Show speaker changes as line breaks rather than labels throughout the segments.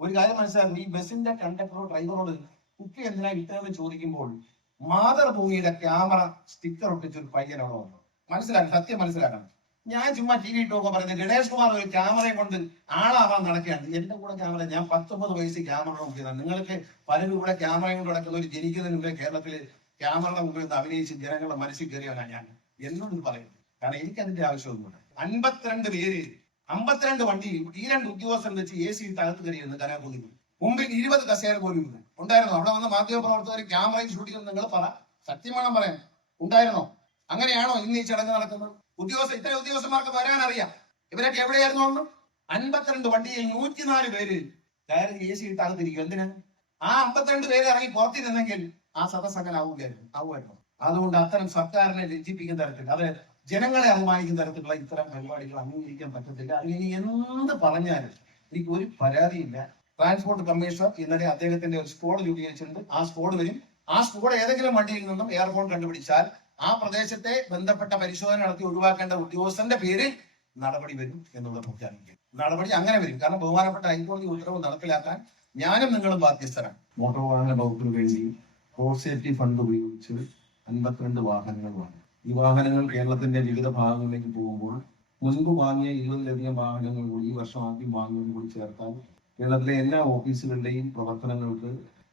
ഒരു കാര്യം മനസ്സിലാക്കും ഈ ബസിന്റെ കണ്ടക്ടറോ ഡ്രൈവറോട് കുട്ടി എന്തിനാ ഇട്ടതെന്ന് ചോദിക്കുമ്പോൾ മാതൃഭൂമിയുടെ ക്യാമറ സ്റ്റിക്കർ ഒട്ടിച്ച ഒരു പയ്യൻ അവിടെ വന്നു. മനസ്സിലാക്കണം സത്യം മനസ്സിലാക്കണം. ഞാൻ ചുമ്മാ ടി വി ഇട്ടൊക്കെ പറയുന്നത് ഗണേഷ് കുമാർ ഒരു ക്യാമറയും കൊണ്ട് ആളാവാൻ നടക്കുകയാണ്. എന്റെ കൂടെ ക്യാമറ ഞാൻ പത്തൊമ്പത് വയസ്സിൽ ക്യാമറ നോക്കിയതാണ് നിങ്ങൾക്ക് പലരും കൂടെ ക്യാമറയും കൊണ്ട് നടക്കുന്ന ഒരു ജനിക്കുന്നതിന് മുമ്പേ കേരളത്തിൽ ക്യാമറയുടെ മുമ്പിൽ നിന്ന് അഭിനയിച്ച് ജനങ്ങളുടെ മനസ്സിൽ കയറിയവനാണ് ഞാൻ. എന്നോട് പറയുന്നത് കാരണം എനിക്ക് അതിന്റെ ആവശ്യമൊന്നുമില്ല. അൻപത്തിരണ്ട് പേര് അമ്പത്തിരണ്ട് വണ്ടി ഈ രണ്ട് ഉദ്യോഗസ്ഥർ വെച്ച് എ സി തകർത്ത് കയറിയിരുന്നു കനാകുന്നി മുമ്പിൽ ഇരുപത് കസേര പോലും ഉണ്ടായിരുന്നു? അവിടെ വന്ന മാധ്യമ പ്രവർത്തകർ ഷൂട്ട് ഷൂട്ടിംഗ് നിങ്ങൾ പറ. സത്യം വേണം പറയാൻ. ഉണ്ടായിരുന്നോ? അങ്ങനെയാണോ ഇന്ന് ഈ ചടങ്ങ് നടക്കുന്നത്? ഉദ്യോഗസ്ഥ ഇത്ര ഉദ്യോഗസ്ഥന്മാർക്ക് വരാൻ അറിയാം ഇവരൊക്കെ എവിടെയായിരുന്നു അൻപത്തിരണ്ട് വണ്ടിയിൽ നൂറ്റിനാല് പേര് കയറി എ സി തകർത്തിരിക്കും എന്തിനാണ് എന്തിനാ? ആ അമ്പത്തിരണ്ട് പേര് ഇറങ്ങി പുറത്തിരുന്നെങ്കിൽ ആ സദസ്സങ്ങനെ ആവുകയായിരുന്നു. ആവുമായിരുന്നു. അതുകൊണ്ട് അത്തരം സർക്കാരിനെ ലജ്ജിപ്പിക്കുന്ന തരത്തിൽ. അത് ജനങ്ങളെ അപമാനിക്കുന്ന തരത്തിലുള്ള ഇത്തരം പരിപാടികൾ അംഗീകരിക്കാൻ പറ്റത്തില്ല. അതിന് എന്ത് പറഞ്ഞാലും എനിക്ക് ഒരു പരാതിയില്ല. ട്രാൻസ്പോർട്ട് കമ്മീഷണർ ഇന്നലെ അദ്ദേഹത്തിന്റെ ഒരു സ്ക്വാഡ് രൂപീകരിച്ചിട്ടുണ്ട്. ആ സ്കോഡ് വരും. ആ സ്കോഡ് ഏതെങ്കിലും വണ്ടിയിൽ നിന്നും എയർഫോൺ കണ്ടുപിടിച്ചാൽ ആ പ്രദേശത്തെ ബന്ധപ്പെട്ട പരിശോധന നടത്തി ഒഴിവാക്കേണ്ട ഉദ്യോഗസ്ഥന്റെ പേരിൽ നടപടി വരും എന്നുള്ളത് പ്രഖ്യാപിക്കും നടപടി അങ്ങനെ വരും. കാരണം ബഹുമാനപ്പെട്ട ഹൈക്കോടതി ഉത്തരവ് നടപ്പിലാക്കാൻ ഞാനും നിങ്ങളും ബാധ്യസ്ഥരാണ്. മോട്ടോർ വാഹന വകുപ്പിന് വേണ്ടി റോഡ് സേഫ്റ്റി ഫണ്ട് ഉപയോഗിച്ച് അൻപത്തിരണ്ട് വാഹനങ്ങൾ വാങ്ങി. ഈ വാഹനങ്ങൾ കേരളത്തിന്റെ വിവിധ ഭാഗങ്ങളിലേക്ക് പോകുമ്പോൾ മുൻപ് വാങ്ങിയ ഇരുപതിലധികം വാഹനങ്ങൾ കൂടി ഈ വർഷം ആദ്യം വാങ്ങുന്നതും കൂടി ചേർത്താൽ കേരളത്തിലെ എല്ലാ ഓഫീസുകളുടെയും പ്രവർത്തനങ്ങൾക്ക്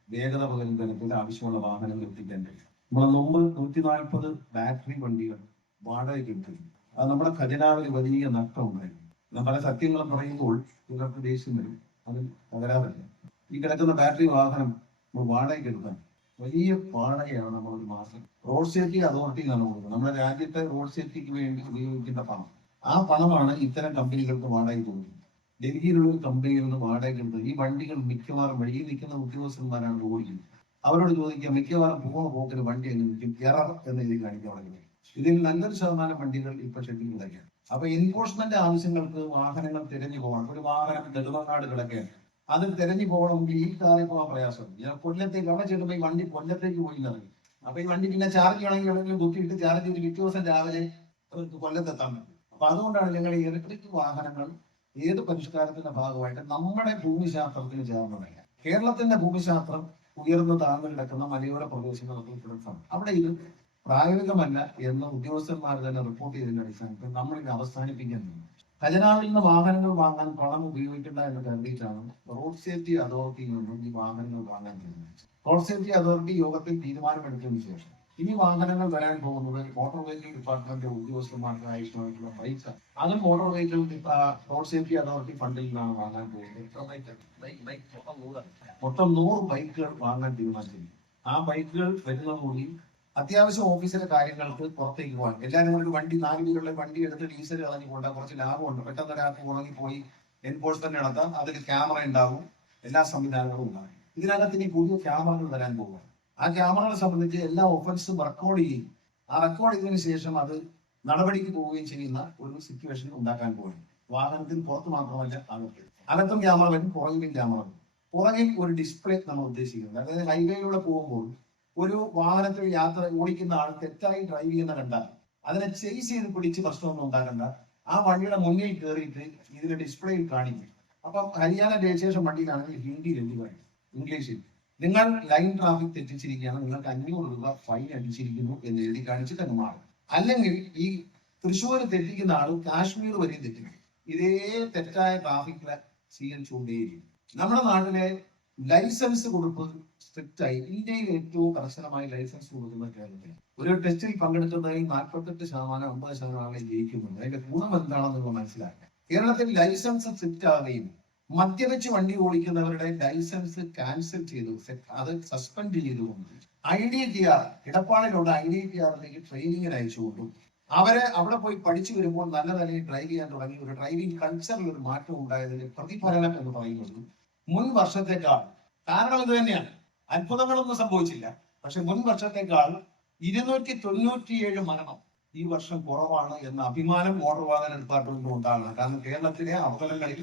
വേഗത പകരുന്ന തരത്തിൽ ആവശ്യമുള്ള വാഹനങ്ങൾ എത്തിക്കാൻ കഴിയും. നമ്മൾ മുമ്പ് നൂറ്റി നാൽപ്പത് ബാറ്ററി വണ്ടികൾ വാടകയ്ക്ക് എടുത്തിരുന്നു. അത് നമ്മുടെ ഖജനാവിൽ വലിയ നഷ്ടം ഉണ്ടായിരുന്നു. ഞാൻ പല സത്യങ്ങളും പറയുമ്പോൾ നിങ്ങൾക്ക് ദേഷ്യം വരും. അതിൽ തകരാറില്ല. ഈ കിടക്കുന്ന ബാറ്ററി വാഹനം വാടകയ്ക്ക് എടുക്കാൻ വലിയ പാടകയാണ് നമ്മൾ മാസം. റോഡ് സേഫ്റ്റി അതോറിറ്റി എന്നാണ് കൊടുക്കുന്നത്. നമ്മുടെ രാജ്യത്തെ റോഡ് സേഫ്റ്റിക്ക് വേണ്ടി ഉപയോഗിക്കുന്ന പണം. ആ പണമാണ് ഇത്തരം കമ്പനികൾക്ക് വാടകയ്ക്ക് കൊടുക്കുന്നത്. ഡൽഹിയിലുള്ള കമ്പനിയിൽ നിന്ന് വാടകയ്ക്ക് എടുത്തത് ഈ വണ്ടികൾ മിക്കവാറും വഴിയിൽ നിൽക്കുന്ന ഉദ്യോഗസ്ഥന്മാരാണ് ഓടിക്കുന്നത്. അവരോട് ചോദിക്കുക മിക്കവാറും പോകുന്ന പോക്കിന് വണ്ടി അങ്ങ് നിൽക്കും? എറർ എന്ന രീതിയിൽ കാണിക്കാൻ തുടങ്ങി. ഇതിൽ നല്ലൊരു ശതമാനം വണ്ടികൾ ഇപ്പൊ ഷെഡിൽ കിടക്കുകയാണ് അപ്പൊ എൻഫോഴ്സ്മെന്റ് ആവശ്യങ്ങൾക്ക് വാഹനങ്ങൾ തിരഞ്ഞു പോകണം. ഒരു വാഹനം നെടുമങ്ങാട് അത് തെരഞ്ഞു പോകണമെങ്കിൽ ഈ കാറിൽ പോകാൻ പ്രയാസം ഞാൻ കൊല്ലത്തേക്ക് അവിടെ ചെല്ലുമ്പോൾ ഈ വണ്ടി കൊല്ലത്തേക്ക് പോയി ഇറങ്ങി അപ്പൊ ഈ വണ്ടി പിന്നെ ചാർജ് ചെയ്യണമെങ്കിൽ എവിടെയെങ്കിലും കുത്തിയിട്ട് ചാർജ് ചെയ്ത് പിറ്റേ ദിവസം രാവിലെ കൊല്ലത്തെത്താൻ പറ്റും. അപ്പൊ അതുകൊണ്ടാണ് ഞങ്ങൾ ഈ ഇലക്ട്രിക് വാഹനങ്ങൾ ഏത് പരിഷ്കാരത്തിന്റെ ഭാഗമായിട്ട് നമ്മുടെ ഭൂമിശാസ്ത്രത്തിന് ചേർന്നതല്ല കേരളത്തിന്റെ ഭൂമിശാസ്ത്രം ഉയർന്നു താഴ്ന്നു കിടക്കുന്ന മലയോര പ്രദേശങ്ങളൊക്കെ കിടക്കാണ് അവിടെ ഇത് പ്രായോഗികമല്ല എന്ന് ഉദ്യോഗസ്ഥന്മാർ തന്നെ റിപ്പോർട്ട് ചെയ്തതിന്റെ അടിസ്ഥാനത്തിൽ നമ്മൾ അവസാനിപ്പിക്കുന്നുണ്ട് ഖജനാവിൽ നിന്ന് വാഹനങ്ങൾ വാങ്ങാൻ പണം ഉപയോഗിക്കേണ്ട എന്ന് കരുതിയിട്ടാണ് റോഡ് സേഫ്റ്റി അതോറിറ്റിയിൽ നിന്നും ഈ വാഹനങ്ങൾ വാങ്ങാൻ തീരുമാനിച്ചത്. റോഡ് സേഫ്റ്റി അതോറിറ്റി യോഗത്തിൽ തീരുമാനമെടുത്തതിനു ശേഷം ഇനി വാഹനങ്ങൾ വരാൻ പോകുന്നത് മോട്ടോർ വെഹിക്കിൾ ഡിപ്പാർട്ട്മെന്റ് ഉദ്യോഗസ്ഥന്മാർക്ക് ആവശ്യമായിട്ടുള്ള പൈസ. അതും motor vehicle road safety authority ഫണ്ടിൽ നിന്നാണ് വാങ്ങാൻ പോകുന്നത്. മൊത്തം നൂറ് ബൈക്കുകൾ വാങ്ങാൻ തീരുമാനിച്ചിരിക്കുന്നു. ആ ബൈക്കുകൾ വരുന്നതോടുകൂടി അത്യാവശ്യം ഓഫീസിലെ കാര്യങ്ങൾക്ക് പുറത്തേക്ക് പോകാൻ. എല്ലാവരും ഒരു വണ്ടി നാല് വീലുള്ള വണ്ടി എടുത്ത് ഡീസൽ കളഞ്ഞു കൊണ്ടാൽ കുറച്ച് ലാഭമുണ്ട് പെട്ടെന്ന് ഒരാൾക്ക് ഉറങ്ങി പോയി എൻഫോഴ്സ്മെന്റ് നടത്താം. അതിൽ ക്യാമറ ഉണ്ടാവും. എല്ലാ സംവിധാനങ്ങളും ഉണ്ടാവും. ഇതിനകത്ത് ഇനി പുതിയ ക്യാമറകൾ വരാൻ പോകും ആ ക്യാമറകളെ സംബന്ധിച്ച് എല്ലാ ഒഫൻസും റെക്കോർഡ് ചെയ്യും. ആ റെക്കോർഡ് ചെയ്തതിനു ശേഷം അത് നടപടിക്ക് പോവുകയും ചെയ്യുന്ന ഒരു സിറ്റുവേഷൻ ഉണ്ടാക്കാൻ പോകുന്നു വാഹനത്തിന് പുറത്ത് മാത്രമല്ല അകത്ത്. അകത്തും ക്യാമറ വരും പുറകിലും ക്യാമറ വരും പുറകിൽ ഒരു ഡിസ്പ്ലേ നമ്മൾ ഉദ്ദേശിക്കുന്നത്. അതായത് ഹൈവേയിലൂടെ പോകുമ്പോൾ ഒരു വാഹനത്തിൽ യാത്ര ഓടിക്കുന്ന ആൾ തെറ്റായി ഡ്രൈവ് ചെയ്യുന്ന കണ്ടാൽ അതിനെ ചേസ് ചെയ്ത് പിടിച്ച് പ്രശ്നമൊന്നും ഉണ്ടാകണ്ട ആ വണ്ടിയുടെ മുന്നിൽ കയറിയിട്ട് ഇതിന്റെ ഡിസ്പ്ലേയിൽ കാണിക്കും. അപ്പം ഹരിയാന രജിസ്ട്രേഷൻ വണ്ടിയിലാണെങ്കിൽ ഹിന്ദിയിൽ എന്ത് പറയും. ഇംഗ്ലീഷിൽ നിങ്ങൾ ലൈൻ ട്രാഫിക് തെറ്റിച്ചിരിക്കുകയാണ്. നിങ്ങൾക്ക് അഞ്ഞൂറ് രൂപ ഫൈൻ അടിച്ചിരിക്കുന്നു എന്ന് എഴുതി കാണിച്ചിട്ട് അങ്ങ് മാറും. അല്ലെങ്കിൽ ഈ തൃശ്ശൂർ തെറ്റിക്കുന്ന ആൾ കാശ്മീർ വരെ തെറ്റിക്കും. ഇതേ തെറ്റായ ട്രാഫിക്കിലെ സ്വീകരിച്ചുകൊണ്ടേയിരിക്കും നമ്മുടെ നാട്ടിലെ ലൈസൻസ് കൊടുപ്പ് സ്ട്രിക്റ്റ് ആയി ഇന്ത്യയിൽ ഏറ്റവും കർശനമായി ലൈസൻസ് കൊടുക്കുന്ന കേരളത്തിൽ ഒരു ടെസ്റ്റിൽ പങ്കെടുത്തതായി നാൽപ്പത്തെട്ട് ശതമാനം അമ്പത് ശതമാനം ആളെ ജയിക്കുന്നുണ്ട്. അതിന്റെ ഗുണം എന്താണെന്ന് മനസ്സിലാക്കുക കേരളത്തിൽ ലൈസൻസ് സ്ട്രിക്റ്റ് ആവുകയും മദ്യപിച്ച് വണ്ടി ഓടിക്കുന്നവരുടെ ലൈസൻസ് ക്യാൻസൽ ചെയ്തു അത് സസ്പെൻഡ് ചെയ്തു ഐ ഡി ടി ആർ ഇടപാടിലുള്ള ഐ ഡി ടി ആറിലേക്ക് ട്രെയിനിങ്ങിന് അയച്ചുകൊണ്ടും അവരെ അവിടെ പോയി പഠിച്ചു വരുമ്പോൾ നല്ല നിലയിൽ ഡ്രൈവ് ചെയ്യാൻ തുടങ്ങി. ഒരു ഡ്രൈവിംഗ് കൾച്ചറിൽ ഒരു മാറ്റം ഉണ്ടായതിന്റെ പ്രതിഫലനം എന്ന് പറയുന്നത് മുൻ വർഷത്തെക്കാൾ. കാരണം ഇത് തന്നെയാണ്. അത്ഭുതങ്ങളൊന്നും സംഭവിച്ചില്ല. പക്ഷെ മുൻ വർഷത്തെക്കാൾ ഇരുന്നൂറ്റി തൊണ്ണൂറ്റിയേഴ് മരണം ഈ വർഷം കുറവാണ് എന്ന അഭിമാനം വോട്ടർ വാഹന ഡിപ്പാർട്ട്മെന്റ് ഉണ്ടാകണം കാരണം കേരളത്തിലെ അപകടങ്ങളിൽ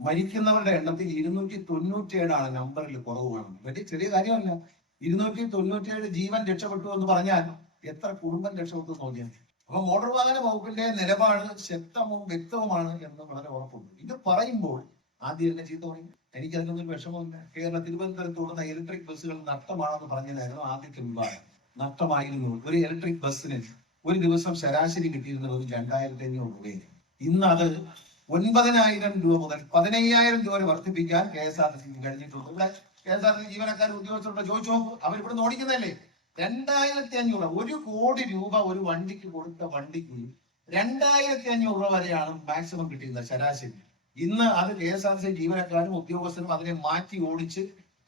മരിക്കുന്നവരുടെ എണ്ണത്തിൽ ഇരുന്നൂറ്റി തൊണ്ണൂറ്റിയേഴാണ് നമ്പറിൽ കുറവ് കാണുന്നത് വലിയ ചെറിയ കാര്യമല്ല. ഇരുന്നൂറ്റി തൊണ്ണൂറ്റിയേഴ് ജീവൻ രക്ഷപ്പെട്ടു എന്ന് പറഞ്ഞാൽ എത്ര കുടുംബം രക്ഷപ്പെട്ടു നോക്കിയാൽ അപ്പൊ മോട്ടോർ വാഹന വകുപ്പിന്റെ നിലപാട് ശക്തവും വ്യക്തവുമാണ് എന്ന് വളരെ ഉറപ്പുണ്ട്. ഇത് പറയുമ്പോൾ ആദ്യം എന്നെ ചീത്ത തുടങ്ങി. എനിക്ക് അതിനൊന്നും വിഷമമില്ല കേരള തിരുവനന്തപുരത്ത് ഓടുന്ന ഇലക്ട്രിക് ബസ്സുകൾ നഷ്ടമാണെന്ന് പറഞ്ഞതായിരുന്നു ആദ്യത്തെ വിഭാഗം നഷ്ടമായിരുന്നു. ഒരു ഇലക്ട്രിക് ബസ്സിന് ഒരു ദിവസം ശരാശരി കിട്ടിയിരുന്നത് ഒരു രണ്ടായിരത്തി അഞ്ഞൂറ് രൂപയാണ് ഇന്ന് അത് ഒൻപതിനായിരം രൂപ മുതൽ പതിനയ്യായിരം രൂപ വരെ വർദ്ധിപ്പിക്കാൻ കെ എസ് ആർ ടി സിക്ക് കഴിഞ്ഞിട്ടുണ്ട്. ഇവിടെ K S R T C ജീവനക്കാർ ഉദ്യോഗസ്ഥരുടെ ചോദിച്ചു അവർ ഇവിടെ ഓടിക്കുന്നതല്ലേ? രണ്ടായിരത്തി അഞ്ഞൂറ് ഒരു കോടി രൂപ ഒരു വണ്ടിക്ക് കൊടുത്ത വണ്ടിക്ക് രണ്ടായിരത്തി അഞ്ഞൂറ് രൂപ വരെയാണ് മാക്സിമം കിട്ടിയിരുന്നത് ശരാശരി. ഇന്ന് അത് കെ എസ് ആർ സി ജീവനക്കാരും ഉദ്യോഗസ്ഥരും അതിനെ മാറ്റി ഓടിച്ച്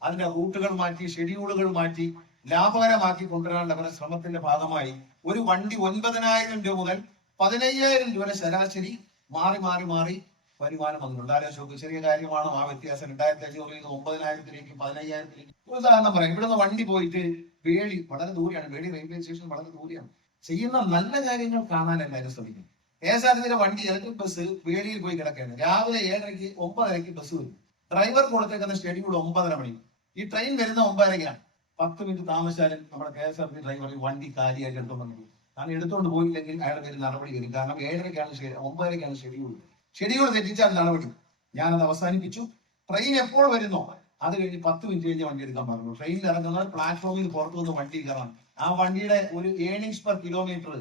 അതിന്റെ റൂട്ടുകൾ മാറ്റി ഷെഡ്യൂളുകൾ മാറ്റി ലാഭകരമാക്കി കൊണ്ടുവരാനുള്ള അവരുടെ ശ്രമത്തിന്റെ ഭാഗമായി ഒരു വണ്ടി ഒൻപതിനായിരം രൂപ മുതൽ പതിനയ്യായിരം രൂപ ശരാശരി മാറി മാറി മാറി വരുമാനം വന്നിട്ടുണ്ട്. ആലോചിച്ച് ചെറിയ കാര്യമാണ്? ആ വ്യത്യാസം രണ്ടായിരത്തി അഞ്ഞൂറിൽ നിന്ന് ഒമ്പതിനായിരത്തിലേക്ക് പതിനയ്യായിരത്തിലേക്ക്. ഉദാഹരണം പറയാം. ഇവിടുന്ന് വണ്ടി പോയിട്ട് വേളി വളരെ ദൂരെയാണ്. വേളി റെയിൽവേ സ്റ്റേഷൻ വളരെ ദൂരെയാണ്. ചെയ്യുന്ന നല്ല കാര്യങ്ങൾ കാണാൻ എല്ലാവരും ശ്രമിക്കും. കെ എസ് ആർ ടി വണ്ടി ഇലക്ട്രിക് ബസ് വേളിയിൽ പോയി കിടക്കുകയാണ്. രാവിലെ ഏഴരയ്ക്ക് ഒമ്പതരയ്ക്ക് ബസ് വരും. ഡ്രൈവർ കൊടുത്തേക്കുന്ന ഷെഡ്യൂൾ ഒമ്പതര മണി. ഈ ട്രെയിൻ വരുന്ന ഒമ്പതരയ്ക്കാണ് പത്ത് മിനിറ്റ് താമസിച്ചാലും നമ്മുടെ K S R T driver വണ്ടി കാര്യമായിട്ട് എടുത്തോണ്ട് പോകും. കാരണം എടുത്തോണ്ട് പോയില്ലെങ്കിൽ അയാളുടെ പേര് നടപടി വരും. കാരണം ഏഴരയ്ക്കാണ് ഒമ്പതരയ്ക്കാണ് ഷെഡ്യൂൾ ഷെഡ്യൂൾ തെറ്റിച്ചാൽ നടപടി. ഞാനത് അവസാനിപ്പിച്ചു. ട്രെയിൻ എപ്പോൾ വരുന്നോ? അത് കഴിഞ്ഞ് പത്ത് മിനിറ്റ് കഴിഞ്ഞ് വണ്ടി എടുക്കാൻ പറഞ്ഞു. ട്രെയിനിൽ ഇറങ്ങുന്നത് പ്ലാറ്റ്ഫോമിൽ പുറത്തു നിന്ന് വണ്ടി കയറാം ആ വണ്ടിയുടെ ഒരു ഏണിങ്സ് പെർ കിലോമീറ്റർ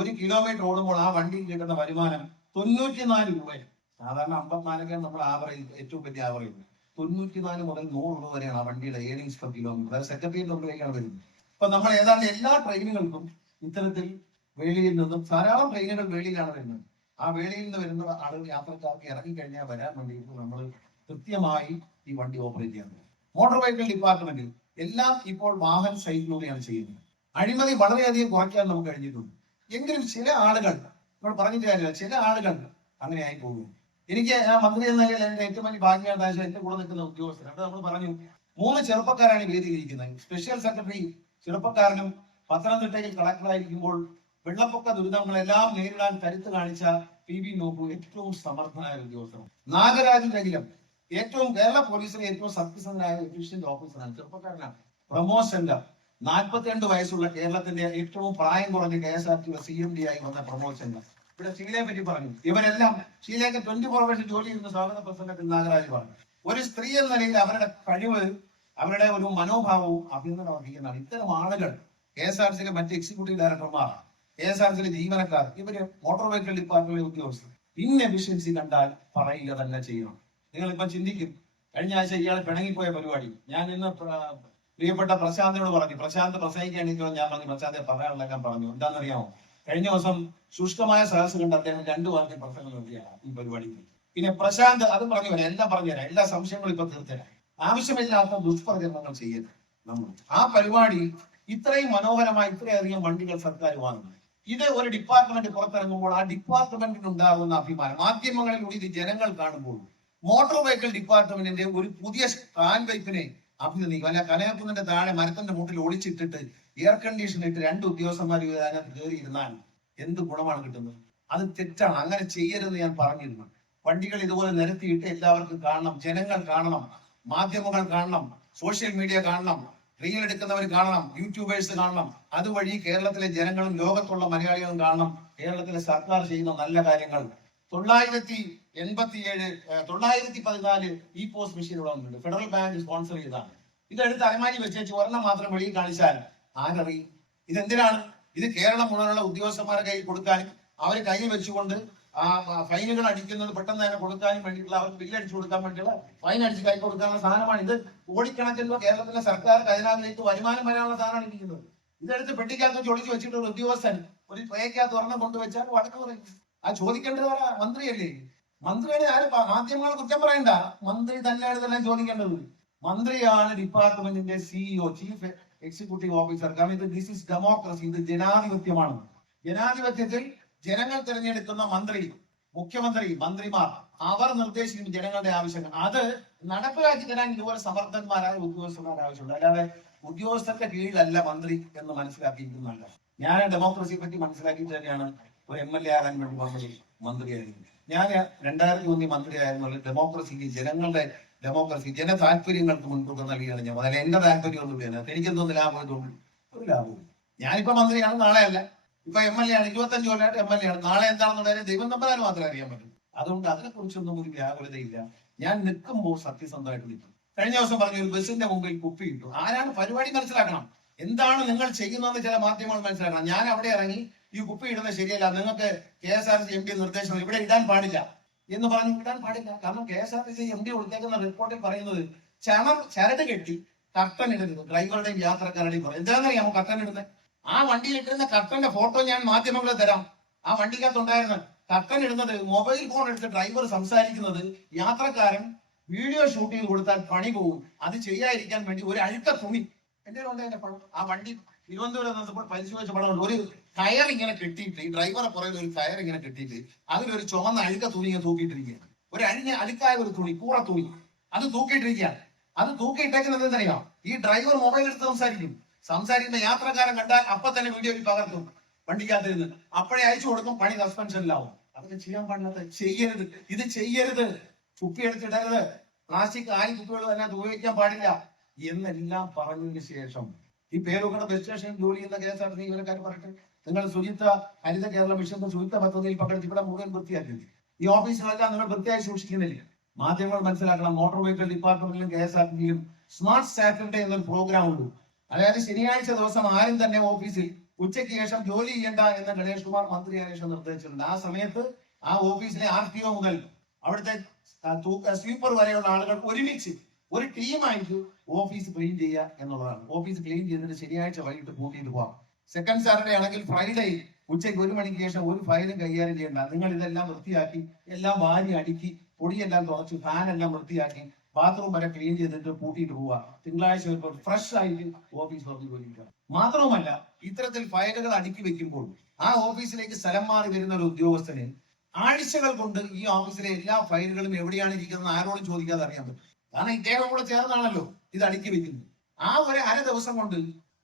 ഒരു കിലോമീറ്റർ ഓടുമ്പോൾ ആ വണ്ടിക്ക് കിട്ടുന്ന വരുമാനം തൊണ്ണൂറ്റിനാല് രൂപയാണ്. സാധാരണ അമ്പത്തിനാലൊക്കെയാണ് നമ്മൾ ആവറേജ് ഏറ്റവും വലിയ ആവറേജ് തൊണ്ണൂറ്റിനാല് മുതൽ നൂറ് രൂപ വരെയാണ് ആ വണ്ടിയുടെ ഏണിങ്സ് പെർ കിലോമീറ്റർ അത് സെക്രട്ടറിയേറ്റ് നമ്മളിലേക്കാണ് വരുന്നത് അപ്പൊ നമ്മൾ ഏതാണ്ട് എല്ലാ ട്രെയിനുകൾക്കും ഇത്തരത്തിൽ വേളിയിൽ നിന്നും ധാരാളം ട്രെയിനുകൾ വേളിയിലാണ് വരുന്നത്. ആ വേളിയിൽ നിന്ന് വരുന്ന ആളുകൾ യാത്രക്കാർക്ക് ഇറങ്ങി കഴിഞ്ഞാൽ വരാൻ വേണ്ടിയിട്ട് നമ്മൾ കൃത്യമായി ഈ വണ്ടി ഓപ്പറേറ്റ് ചെയ്യാറുണ്ട് മോട്ടോർ വെഹിക്കിൾ ഡിപ്പാർട്ട്മെന്റിൽ എല്ലാം ഇപ്പോൾ വാഹൻ സൈറ്റിലൂടെയാണ് ചെയ്യുന്നത്. അഴിമതി വളരെയധികം കുറയ്ക്കാൻ നമുക്ക് കഴിഞ്ഞിട്ടുണ്ട്. എങ്കിലും ചില ആളുകൾ നമ്മൾ പറഞ്ഞിട്ട് കാര്യമില്ല ചില ആളുകൾ അങ്ങനെ ആയി പോകും എനിക്ക് ആ മന്ത്രി എന്ന നിലയിൽ എന്റെ ഏറ്റവും വലിയ ഭാഗ്യമാണ് എന്റെ കൂടെ നിൽക്കുന്ന ഉദ്യോഗസ്ഥർ അവിടെ നമ്മൾ പറഞ്ഞു മൂന്ന് ചെറുപ്പക്കാരാണ് ഇരിക്കുന്നത്. സ്പെഷ്യൽ സെക്രട്ടറി ചെറുപ്പക്കാരനും പത്തനംതിട്ടയിൽ കളക്ടറായിരിക്കുമ്പോൾ വെള്ളപ്പൊക്ക ദുരിതങ്ങളെല്ലാം നേരിടാൻ കരുത്ത് കാണിച്ച പി ബി നോക്കു ഏറ്റവും സമർത്ഥനായ ഉദ്യോഗസ്ഥനും നാഗരാജൻ അഖിലം ഏറ്റവും കേരള പോലീസിലെ ഏറ്റവും സത്യസന്ധനായ എഫിഷ്യന്റ് ഓഫീസറാണ് ചെറുപ്പക്കാരനാണ്. പ്രമോഷന്റെ നാൽപ്പത്തിരണ്ട് വയസ്സുള്ള കേരളത്തിന്റെ ഏറ്റവും പ്രായം കുറഞ്ഞ K S R T C M D ആയി വന്ന പ്രമോദ് ചെന്ന ഇവിടെ ഷീലയെ പറ്റി പറഞ്ഞു. ഇവരെല്ലാം ഷീലയ്ക്ക് ട്വന്റി ഫോർ അവേഴ്സ് ജോലി ചെയ്യുന്ന സ്വാഗത പ്രസംഗത്തിൽ നാഗരാജ് പറഞ്ഞു. ഒരു സ്ത്രീ എന്ന നിലയിൽ അവരുടെ കഴിവ് അവരുടെ ഒരു മനോഭാവവും അഭിനന്ദനം അർഹിക്കുന്നതാണ്. ഇത്തരം ആളുകൾ കെ എസ് ആർ സിയിലെ മറ്റ് എക്സിക്യൂട്ടീവ് ഡയറക്ടർമാർ കെ എസ് ആർ സിയിലെ ജീവനക്കാർ. ഇവർ മോട്ടോർ വെഹിക്കിൾ ഡിപ്പാർട്ട്മെന്റിലെ ഉദ്യോഗസ്ഥർ. ഇൻഎഫിഷ്യൻസി കണ്ടാൽ പറയുക തന്നെ ചെയ്യണം. നിങ്ങൾ ഇപ്പൊ ചിന്തിക്കും. കഴിഞ്ഞ ആഴ്ച ഇയാൾ പിണങ്ങിപ്പോയ പരിപാടി. ഞാൻ ഇന്ന് പ്രിയപ്പെട്ട പ്രശാന്തിനോട് പറഞ്ഞു. പ്രശാന്ത് പ്രസംഗിക്കുകയാണെങ്കിൽ ഞാൻ പറഞ്ഞു പ്രശാന്തെ പറയാനുള്ള ഞാൻ പറഞ്ഞു. എന്താണെന്നറിയാമോ? കഴിഞ്ഞ ദിവസം ശുഷ്കമായ സഹസ് കണ്ട് അദ്ദേഹം രണ്ടു വാർത്തയും പ്രസംഗം നടത്തിയാണ് ഈ പരിപാടിയിൽ പിന്നെ പ്രശാന്ത് അതും പറഞ്ഞു തരാം എല്ലാം പറഞ്ഞു തരാം എല്ലാ സംശയങ്ങളും ഇപ്പൊ തീർത്തരാം ആവശ്യമില്ലാത്ത ദുഷ്പ്രചരണങ്ങൾ ചെയ്യരുത് നമ്മൾ. ആ പരിപാടി ഇത്രയും മനോഹരമായി ഇത്രയധികം വണ്ടികൾ സർക്കാർ വാങ്ങുന്നു ഇത് ഒരു ഡിപ്പാർട്ട്മെന്റ് പുറത്തിറങ്ങുമ്പോൾ ആ ഡിപ്പാർട്ട്മെന്റിന് ഉണ്ടാകുന്ന അഭിമാനം. മാധ്യമങ്ങളിലൂടെ ഇത് ജനങ്ങൾ കാണുമ്പോൾ മോട്ടോർ വെഹിക്കിൾ ഡിപ്പാർട്ട്മെന്റിന്റെ ഒരു പുതിയ ഹാൻഡ് വൈപ്പിനെ അഭിനന്ദിക്കും അല്ല കലയപ്പുന്നിന്റെ താഴെ മരത്തിന്റെ മുട്ടിൽ ഒളിച്ചിട്ടിട്ട് എയർ കണ്ടീഷൻ ഇട്ട് രണ്ട് ഉദ്യോഗസ്ഥന്മാർ അതിനകത്ത് കയറി ഇരുന്നാൽ എന്ത് ഗുണമാണ് കിട്ടുന്നത്? അത് തെറ്റാണ്. അങ്ങനെ ചെയ്യരുത് ഞാൻ പറഞ്ഞിരുന്നു. വണ്ടികൾ ഇതുപോലെ നിരത്തിയിട്ട് എല്ലാവർക്കും കാണണം. ജനങ്ങൾ കാണണം. മാധ്യമങ്ങൾ കാണണം. സോഷ്യൽ മീഡിയ കാണണം. റീൽ എടുക്കുന്നവർ കാണണം. യൂട്യൂബേഴ്സ് കാണണം. അതുവഴി കേരളത്തിലെ ജനങ്ങളും ലോകത്തുള്ള മലയാളികളും കാണണം. കേരളത്തിലെ സർക്കാർ ചെയ്യുന്ന നല്ല കാര്യങ്ങൾ. തൊള്ളായിരത്തി എൺപത്തിയേഴ് തൊള്ളായിരത്തി പതിനാല് ഇ പോസ്റ്റ് മെഷീൻ ഇവിടെ വന്നിട്ടുണ്ട്. ഫെഡറൽ ബാങ്ക് സ്പോൺസർ ചെയ്തതാണ്. ഇതെടുത്ത് അലമാരി വെച്ചേച്ച് ഒരെണ്ണം മാത്രം വെളിയിൽ കാണിച്ചാൽ ആരറിയും ഇതെന്തിനാണ്? ഇത് കേരളം മുഴുവനുള്ള ഉദ്യോഗസ്ഥന്മാരുടെ കയ്യിൽ കൊടുക്കാനും അവർ കയ്യിൽ വെച്ചുകൊണ്ട് ആ ഫൈനുകൾ അടിക്കുന്നത് പെട്ടെന്ന് തന്നെ കൊടുക്കാനും വേണ്ടിയിട്ടുള്ള അവർക്ക് ബില്ല് അടിച്ചു കൊടുക്കാൻ വേണ്ടിയുള്ള ഫൈൻ അടിച്ച് കൈ കൊടുക്കാനുള്ള സാധനമാണ്. ഇത് കോടിക്കണക്കിന് കേരളത്തിലെ സർക്കാർ ഖജനാവിലേക്ക് വരുമാനം വരാനുള്ള സാധനമാണ് ഇരിക്കുന്നത്. ഇതെടുത്ത് പെട്ടിക്കകത്ത് ചൊളിച്ച് വെച്ചിട്ട് ഒരു ഉദ്യോഗസ്ഥൻ ഒരു ട്രേക്കകത്ത് ഒരെണ്ണം കൊണ്ടുവച്ചാൽ വടക്ക് പറയും. ആ ചോദിക്കേണ്ടത്? മന്ത്രിയല്ലേ? മന്ത്രിയുടെ ആരും മാധ്യമങ്ങൾ കുറ്റം പറയണ്ട. മന്ത്രി തന്നെയാണ് ഇതെല്ലാം ചോദിക്കേണ്ടത്. മന്ത്രിയാണ് ഡിപ്പാർട്ട്മെന്റിന്റെ സിഇഒ ചീഫ് എക്സിക്യൂട്ടീവ് ഓഫീസർ കാരണം ഇത് ദിസ് ഇസ് ഡെമോക്രസി ഇത് ജനാധിപത്യമാണ്. ജനാധിപത്യത്തിൽ ജനങ്ങൾ തിരഞ്ഞെടുക്കുന്ന മന്ത്രി മുഖ്യമന്ത്രി മന്ത്രിമാർ അവർ നിർദ്ദേശിക്കുന്ന ജനങ്ങളുടെ ആവശ്യങ്ങൾ. അത് നടപ്പിലാക്കി തരാൻ ഇതുപോലെ സമർത്ഥന്മാരായ ഉദ്യോഗസ്ഥന്മാരുടെ ആവശ്യമുണ്ട്. അല്ലാതെ ഉദ്യോഗസ്ഥന്റെ കീഴിലല്ല മന്ത്രി എന്ന് മനസ്സിലാക്കിയിരിക്കുന്നുണ്ട് ഞാൻ ഡെമോക്രസിയെ പറ്റി മനസ്സിലാക്കിയിട്ട് തന്നെയാണ് ഒരു എം എൽ എ ആകാൻ വേണ്ടി മന്ത്രി മന്ത്രിയായിരുന്നു ഞാൻ രണ്ടായിരത്തി മന്ത്രി മന്ത്രിയായിരുന്നു ഡെമോക്രസിക്ക് ജനങ്ങളുടെ ഡെമോക്രസി ജന താല്പര്യങ്ങൾക്ക് മുൻതൂക്കം നൽകിയാണ് ഞാൻ. അതിൽ എന്റെ താല്പര്യം ഒന്നും ഇല്ല എനിക്കെന്തോന്ന് ലാഭം ഇതൊന്നും ഒരു ലാഭവും ഞാനിപ്പോ മന്ത്രിയാണ് നാളെ അല്ല. ഇപ്പൊ എം എൽ എ ആണ് ഇരുപത്തഞ്ച് കൊല്ലമായിട്ട് എം എൽ എ ആണ്. നാളെ എന്താണെന്നുള്ളതിനെ ദൈവം തമ്പരാന് മാത്രമേ അറിയാൻ പറ്റൂ. അതുകൊണ്ട് അതിനെ കുറിച്ചൊന്നും ഒരു വ്യാകുലതയില്ല ഞാൻ നിൽക്കുമ്പോൾ സത്യസന്ധമായിട്ട് നിൽക്കും. കഴിഞ്ഞ ദിവസം പറഞ്ഞു ഒരു ബസ്സിന്റെ മുമ്പിൽ കുപ്പി ഇട്ടു. ആരാണ് പരിപാടി മനസ്സിലാക്കണം? എന്താണ് നിങ്ങൾ ചെയ്യുന്നതെന്ന് ചില മാധ്യമങ്ങൾ മനസ്സിലാക്കണം. ഞാൻ അവിടെ ഇറങ്ങി ഈ കുപ്പി ഇടുന്നത് ശരിയല്ല. നിങ്ങൾക്ക് K S R C M D നിർദ്ദേശം ഇവിടെ ഇടാൻ പാടില്ല. എന്ന് പറഞ്ഞു ഇടാൻ പാടില്ല. കാരണം K S R T C M D കൊടുത്തേക്കുന്ന റിപ്പോർട്ടിൽ പറയുന്നത് ചണം ചരട് കെട്ടി കർട്ടൻ ഇടരുത്. ഡ്രൈവറുടെയും യാത്രക്കാരുടെയും പറയും എന്താണെന്നറിയാമോ കർട്ടൻ ഇടുന്നത്? ആ വണ്ടിയിൽ ഇട്ടിരുന്ന കർട്ടന്റെ ഫോട്ടോ ഞാൻ മാധ്യമങ്ങളെ തരാം. ആ വണ്ടിക്കകത്തുണ്ടായിരുന്ന കർട്ടൻ ഇടുന്നത് മൊബൈൽ ഫോൺ എടുത്ത് ഡ്രൈവർ സംസാരിക്കുന്നത് യാത്രക്കാരൻ വീഡിയോ ഷൂട്ട് ചെയ്ത് കൊടുത്താൽ പണി പോകും അത് ചെയ്യാതിരിക്കാൻ വേണ്ടി ഒരു അഴുക്ക തുണി. എന്റെ ഉണ്ട് എന്റെ പണം ആ വണ്ടി തിരുവനന്തപുരം നിന്നപ്പോൾ പരിശോധിച്ച പടം ഒരു കയർ ഇങ്ങനെ കെട്ടിയിട്ട് ഈ ഡ്രൈവറെ പുറകിൽ ഒരു കയർ ഇങ്ങനെ കെട്ടിയിട്ട് അതിലൊരു ചുവന്ന അഴുക്ക തുണി ഇങ്ങനെ തൂക്കിയിട്ടിരിക്കുകയാണ്. ഒരു അഴിഞ്ഞ അഴുക്കായ ഒരു തുണി കൂറ തുണി അത് തൂക്കിയിട്ടിരിക്കുകയാണ്. അത് തൂക്കിയിട്ടേക്കുന്നത് എന്തറിയാം ഈ ഡ്രൈവർ മൊബൈൽ എടുത്ത് സംസാരിക്കും. സംസാരിക്കുന്ന യാത്രക്കാരൻ കണ്ടാൽ അപ്പൊ തന്നെ വീഡിയോയിൽ പകർത്തും വണ്ടിക്കകത്തിരുന്ന് അപ്പോഴേ അയച്ചു കൊടുക്കും പണി സസ്പെൻഷനിലാവും അതൊക്കെ ചെയ്യാൻ പാടില്ലാത്ത ചെയ്യരുത്. ഇത് ചെയ്യരുത്. കുപ്പി എടുത്തിടരുത്. പ്ലാസ്റ്റിക് ആയി കുപ്പികൾ അതിനകത്ത് ഉപയോഗിക്കാൻ പാടില്ല. എന്നെല്ലാം പറഞ്ഞതിന് ശേഷം ഈ പേരുകളുടെ ബസ് ജോലി ചെയ്യുന്ന കെ എസ് ആർ ടി ജീവനക്കാർ പറയട്ടെ നിങ്ങൾ ശുചിത്വ ഹരിത കേരള മിഷന്റെ ശുചിത്വ പദ്ധതിയിൽ പങ്കെടുത്ത് ഇവിടെ മുഴുവൻ വൃത്തിയാക്കി. ഈ ഓഫീസുകളെല്ലാം നിങ്ങൾ വൃത്തിയായി സൂക്ഷിക്കുന്നില്ല? മാധ്യമങ്ങൾ മനസ്സിലാക്കണം മോട്ടോർ വെഹിക്കിൾ ഡിപ്പാർട്ട്മെന്റിലും കെ എസ് ആർ ടിയിലും സ്മാർട്ട് സാറ്റർഡേ എന്നൊരു പ്രോഗ്രാം ഉണ്ട്. അതായത് ശനിയാഴ്ച ദിവസം ആരും തന്നെ ഓഫീസിൽ ഉച്ചയ്ക്ക് ശേഷം ജോലി ചെയ്യേണ്ട എന്ന് ഗണേഷ് കുമാർ മന്ത്രിയായ ശേഷം നിർദ്ദേശിച്ചിട്ടുണ്ട്. ആ സമയത്ത് ആ ഓഫീസിലെ ആർ ടി ഒ മുതൽ അവിടുത്തെ സ്വീപ്പർ വരെയുള്ള ആളുകൾ ഒരുമിച്ച് ഒരു ടീമായിട്ട് ഓഫീസ് ക്ലീൻ ചെയ്യുക എന്നുള്ളതാണ്. ഓഫീസ് ക്ലീൻ ചെയ്തിട്ട് ശനിയാഴ്ച വൈകിട്ട് കൂട്ടിയിട്ട് പോവാം. സെക്കൻഡ് സാറ്റർഡേ ആണെങ്കിൽ ഫ്രൈഡേ ഉച്ചയ്ക്ക് ഒരു മണിക്ക് ശേഷം ഒരു ഫയലും കൈകാര്യം ചെയ്യണ്ട. നിങ്ങൾ ഇതെല്ലാം വൃത്തിയാക്കി എല്ലാം വാരി അടുക്കി പൊടിയെല്ലാം തുറച്ച് ഫാൻ എല്ലാം വൃത്തിയാക്കി ബാത്റൂം വരെ ക്ലീൻ ചെയ്തിട്ട് പൂട്ടിയിട്ട് പോവുക തിങ്കളാഴ്ച വരുമ്പോൾ ഫ്രഷ് ആയിട്ട് ഓഫീസ് തുറന്നു പോയിരിക്കുക മാത്രവുമല്ല ഇത്തരത്തിൽ ഫയലുകൾ അടുക്കി വെക്കുമ്പോൾ ആ ഓഫീസിലേക്ക് സ്ഥലം മാറി വരുന്ന ഒരു ഉദ്യോഗസ്ഥന് ആഴ്ചകൾ കൊണ്ട് ഈ ഓഫീസിലെ എല്ലാ ഫയലുകളും എവിടെയാണ് ഇരിക്കുന്നത് ആരോടും ചോദിക്കാതെ അറിയാൻ പറ്റും. കാരണം ഇദ്ദേഹം കൂടെ ചേർന്നാണല്ലോ ഇത് അടുക്കി വെക്കുന്നത്. ആ ഒരു അര ദിവസം കൊണ്ട്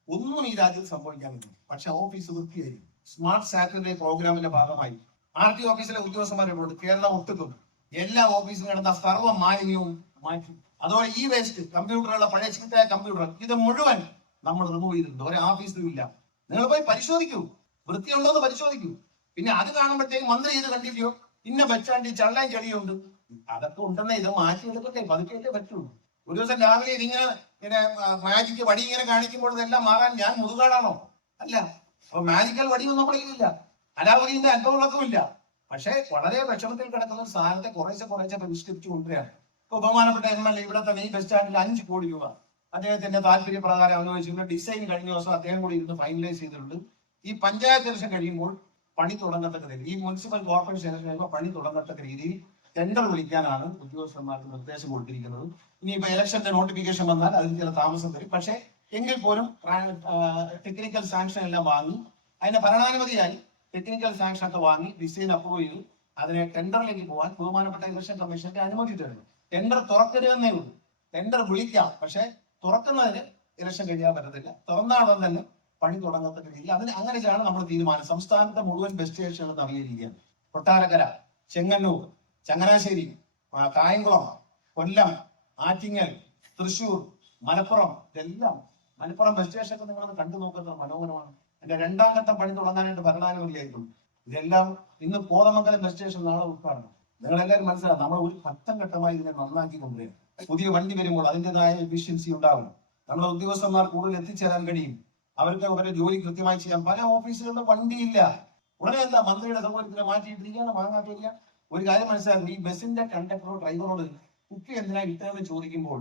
ഒന്നും ഈ രാജ്യത്ത് സംഭവിക്കാൻ പറ്റും പക്ഷെ ഓഫീസ് വൃത്തിയായിരിക്കും സ്മാർട്ട് സാറ്റർഡേ പ്രോഗ്രാമിന്റെ ഭാഗമായി. ആർ ടി ഓഫീസിലെ ഉദ്യോഗസ്ഥന്മാരോട് കേരളം ഒട്ടുക്കും. എല്ലാ ഓഫീസിലും കിടന്ന സർവ മാലിന്യവും മാറ്റി. അതുപോലെ ഈ വേസ്റ്റ് കമ്പ്യൂട്ടറുള്ള പഴയ ചീത്തയായ കമ്പ്യൂട്ടർ ഇത് മുഴുവൻ നമ്മൾ റിമൂവ് ചെയ്തിട്ടുണ്ട്. ഒരു ഓഫീസിലും ഇല്ല. നിങ്ങൾ പോയി പരിശോധിക്കൂ. വൃത്തിയുണ്ടോ എന്ന് പരിശോധിക്കൂ. പിന്നെ അത് കാണുമ്പോഴത്തേക്ക് മന്ത്രി ചെയ്ത് കണ്ടില്ലയോ ഇന്ന വെച്ചാണ്ടി ചള്ളയും ചെടിയുണ്ട് അതൊക്കെ ഉണ്ടെന്നേ ഇത് മാറ്റിയെടുക്കട്ടെ പതുക്കേറ്റേ പറ്റുള്ളൂ ഒരു ദിവസം രാവിലെ ഇതിങ്ങനെ ഇങ്ങനെ മാജിക്ക് വടി ഇങ്ങനെ കാണിക്കുമ്പോൾ ഇതെല്ലാം മാറാൻ ഞാൻ മുതുകാടാണോ? അല്ല. അപ്പൊ മാജിക്കൽ വടിയൊന്നും കയ്യിലില്ല. അലാവുദ്ദീന്റെ ഇല്ല. പക്ഷേ വളരെ വിഷമത്തിൽ കിടക്കുന്ന ഒരു സാധനത്തെ കുറേശ്ശെ കുറേശ്ശെ പരിഷ്കരിച്ചു കൊണ്ടുവരികയാണ്. ഇപ്പൊ ബഹുമാനപ്പെട്ട എം എൽ എ ഇവിടെ തന്നെ ഈ ബസ് സ്റ്റാൻഡിൽ അഞ്ച് കോടി രൂപ. അദ്ദേഹത്തിന്റെ താല്പര്യ പ്രകാരം അനുവദിച്ചിട്ടുണ്ട് ഡിസൈൻ കഴിഞ്ഞ ദിവസം അദ്ദേഹം കൂടി ഇരുന്ന് ഫൈനലൈസ് ചെയ്തിട്ടുണ്ട്. ഈ പഞ്ചായത്ത് ഇലക്ഷൻ കഴിയുമ്പോൾ പണി തുടങ്ങത്തക്ക രീതിയിൽ ഈ മുനിസിപ്പൽ കോർപ്പറേഷൻ ഇലക്ഷൻ കഴിയുമ്പോൾ പണി തുടങ്ങത്തക്ക രീതിയിൽ ടെൻഡർ വിളിക്കാനാണ് ഉദ്യോഗസ്ഥന്മാർക്ക് നിർദ്ദേശം കൊടുത്തിരിക്കുന്നത്. ഇനിയിപ്പോ ഇലക്ഷന്റെ നോട്ടിഫിക്കേഷൻ വന്നാൽ അതിന് ചില താമസം വരും പക്ഷേ എങ്കിൽ പോലും ടെക്നിക്കൽ സാങ്ഷൻ എല്ലാം വാങ്ങി അതിന്റെ ഭരണാനുമതിയായി ടെക്നിക്കൽ സാങ്ഷൻ ഒക്കെ വാങ്ങി ഡിസൈൻ അപ്രൂവ് ചെയ്തു. അതിനെ ടെൻഡറിലേക്ക് പോകാൻ ബഹുമാനപ്പെട്ട ഇലക്ഷൻ കമ്മീഷന്റെ അനുമതി തരുന്നു ടെൻഡർ തുറക്കരുതെന്നേ ഉള്ളൂ. ടെൻഡർ വിളിക്കാം. പക്ഷെ തുറക്കുന്നതിന് ഇലക്ഷൻ കഴിയാൻ പറ്റത്തില്ല. തുറന്നാടൻ തന്നെ പണി തുടങ്ങത്തക്ക രീതിയിൽ അതിന് അങ്ങനെയാണ് നമ്മുടെ തീരുമാനം. സംസ്ഥാനത്തെ മുഴുവൻ ബസ് സ്റ്റേഷനുകൾ നവീകരിക്കുകയാണ് കൊട്ടാരക്കര ചെങ്ങന്നൂർ ചങ്ങനാശ്ശേരി കായംകുളം കൊല്ലം ആറ്റിങ്ങൽ തൃശൂർ മലപ്പുറം ഇതെല്ലാം. മലപ്പുറം ബസ് സ്റ്റേഷനൊക്കെ നിങ്ങളൊന്ന് കണ്ടു നോക്കുന്നത് മനോഹരമാണ്. എന്റെ രണ്ടാം ഘട്ടം പണി തുടങ്ങാനായിട്ട് ഭരണാനുമതിയായിട്ടുണ്ട് ഇതെല്ലാം ഇന്ന് കോതമംഗലം ബസ് സ്റ്റേഷൻ നാളെ ഉദ്ഘാടനം. നിങ്ങൾ എല്ലാവരും മനസ്സിലാവും നമ്മൾ ഒരു ഘട്ടം ഘട്ടമായി ഇതിനെ നന്നാക്കി കൊണ്ടുവരും പുതിയ വണ്ടി വരുമ്പോൾ അതിന്റെതായ എഫിഷ്യൻസി ഉണ്ടാകും നമ്മുടെ ഉദ്യോഗസ്ഥന്മാർ കൂടുതൽ എത്തിച്ചേരാൻ കഴിയും. അവർക്ക് അവരുടെ ജോലി കൃത്യമായി ചെയ്യാം. പല ഓഫീസുകളിലും വണ്ടിയില്ല. ഉടനെ എന്താ മന്ത്രിയുടെ സൗകര്യത്തിന് മാറ്റിയിട്ടിരിക്കുകയാണ് വാങ്ങാത്തില്ല ഒരു കാര്യം മനസ്സിലാക്കും ഈ ബസിന്റെ കണ്ടക്ടറോ ഡ്രൈവറോട് കുപ്പി എന്തിനാ വിട്ടതെന്ന് ചോദിക്കുമ്പോൾ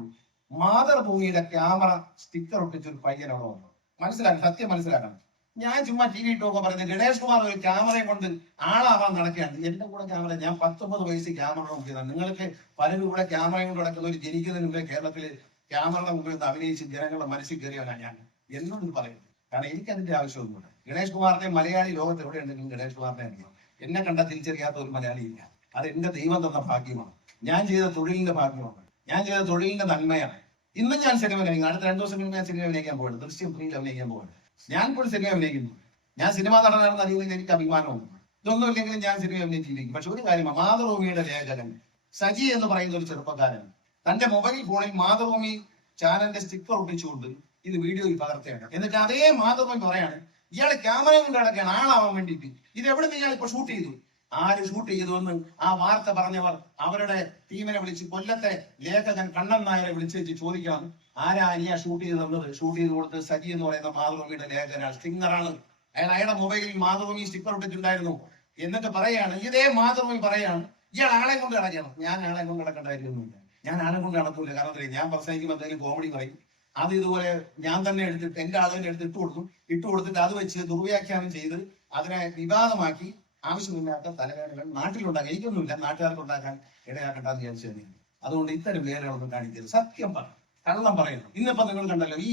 മാതൃഭൂമിയുടെ ക്യാമറ സ്റ്റിക്കർ ഒട്ടിച്ച ഒരു പയ്യൻ അവിടെ വന്നു. മനസ്സിലാക്കണം സത്യം മനസ്സിലാക്കണം. ഞാൻ ചുമ്മാ ടി വി ഇട്ടൊക്കെ പറയുന്നത് ഗണേഷ് കുമാർ ഒരു ക്യാമറയും കൊണ്ട് ആളാവാൻ നടക്കുകയാണ്. എന്റെ കൂടെ ക്യാമറ ഞാൻ പത്തൊമ്പത് വയസ്സ് ക്യാമറ നോക്കിയതാണ് നിങ്ങൾക്ക് പലരും ഇവിടെ ക്യാമറയും കൊണ്ട് നടക്കുന്ന ഒരു ജനിക്കുന്നതിന് മുമ്പേ കേരളത്തിൽ ക്യാമറയുടെ മുമ്പിൽ നിന്ന് അഭിനയിച്ച് ജനങ്ങളുടെ മനസ്സിൽ കയറിയവനാണ് ഞാൻ. എന്നോട് പറയുന്നത് കാരണം എനിക്ക് അതിന്റെ ആവശ്യമൊന്നുമില്ല. ഗണേഷ് കുമാറിനെ മലയാളി ലോകത്ത് എവിടെ ഉണ്ടെങ്കിലും ഗണേഷ് കുമാറിനെ അറിയാം എന്നെ കണ്ട തിരിച്ചറിയാത്ത ഒരു മലയാളി ഇല്ല. അത് എന്റെ ദൈവം തന്ന ഭാഗ്യമാണ്. ഞാൻ ചെയ്ത തൊഴിലിന്റെ ഭാഗ്യമാണ്. ഞാൻ ചെയ്ത തൊഴിലിന്റെ നന്മയാണ്. ഇന്നും ഞാൻ സിനിമ അഭിനയിക്കും അടുത്ത രണ്ടു ദിവസം ഞാൻ സിനിമ അഭിനയിക്കാൻ പോകണം ദൃശ്യം ത്രീയിൽ അഭിനയിക്കാൻ പോകണം ഞാൻ ഇപ്പോൾ സിനിമ അഭിനയിക്കുന്നു. ഞാൻ സിനിമ നടനാണെന്ന് അറിയുന്നതിൽ എനിക്ക് അഭിമാനമുണ്ട്. ഇതൊന്നും ഇല്ലെങ്കിലും ഞാൻ സിനിമ അഭിനയിച്ചിരിക്കും. പക്ഷെ ഒരു കാര്യം മാതൃഭൂമിയുടെ ലേഖകൻ സജി എന്ന് പറയുന്ന ഒരു ചെറുപ്പക്കാരൻ തന്റെ മൊബൈൽ ഫോണിൽ മാതൃഭൂമി ചാനലിന്റെ സ്റ്റിക്കർ ഒട്ടിച്ചുകൊണ്ട് ഇത് വീഡിയോയിൽ പകർത്തുകയാണ് എന്നിട്ട് അതേ മാതൃഭൂമി പറയാണ് ഇയാൾ ക്യാമറ കൊണ്ട് കിടക്കുകയാണ് ആളാവാൻ വേണ്ടിയിട്ട്. ഇത് എവിടെ നിന്ന് ഇയാൾ ഇപ്പൊ ഷൂട്ട് ചെയ്തു? ആര് ഷൂട്ട് ചെയ്തുവെന്ന് ആ വാർത്ത പറഞ്ഞവർ അവരുടെ ടീമിനെ വിളിച്ച് കൊല്ലത്തെ ലേഖകൻ കണ്ണൻ നായരെ വിളിച്ച് ചോദിക്കണം ആരാ അനിയ ഷൂട്ട് ചെയ്ത് തന്നത് ഷൂട്ട് ചെയ്ത് കൊടുത്ത് സജി എന്ന് പറയുന്ന മാതൃഭൂമിയുടെ ലേഖകനാണ് സ്റ്റിങ്ങറാണ് അയാൾ അയാളുടെ മൊബൈലിൽ മാതൃഭൂമി സ്റ്റിക്കർ ഇട്ടിട്ടുണ്ടായിരുന്നു. എന്നിട്ട് പറയാണ് ഇതേ മാതൃഭൂമി പറയാണ് ഇയാൾ ആളെ കൊണ്ട് കിടക്കണം ഞാൻ ആളെ കൊണ്ട് കിടക്കേണ്ട ഞാൻ ആളെ കൊണ്ട് നടക്കൂല. കാരണം ഞാൻ പ്രസംഗിക്കുമ്പോൾ എന്തെങ്കിലും കോമഡി പറയും. അത് ഇതുപോലെ ഞാൻ തന്നെ എടുത്തിട്ട് എന്റെ തന്നെ എടുത്ത് ഇട്ട് കൊടുത്തു ഇട്ട് കൊടുത്തിട്ട് അത് വെച്ച് ദുർവ്യാഖ്യാനം ചെയ്ത് അതിനെ വിവാദമാക്കി ആവശ്യമില്ലാത്ത തലവേദനകൾ നാട്ടിലുണ്ടാക്കാൻ എനിക്കൊന്നുമില്ല നാട്ടുകാർക്ക് ഉണ്ടാക്കാൻ ഇടയാക്കണ്ടെന്ന് വിചാരിച്ചു തന്നെയാണ് അതുകൊണ്ട് ഇത്തരം വേലകളൊന്നും കാണിക്കരുത്. സത്യം പറ. കള്ളം പറയുന്നു. ഇന്നിപ്പോ നിങ്ങൾ കണ്ടല്ലോ ഈ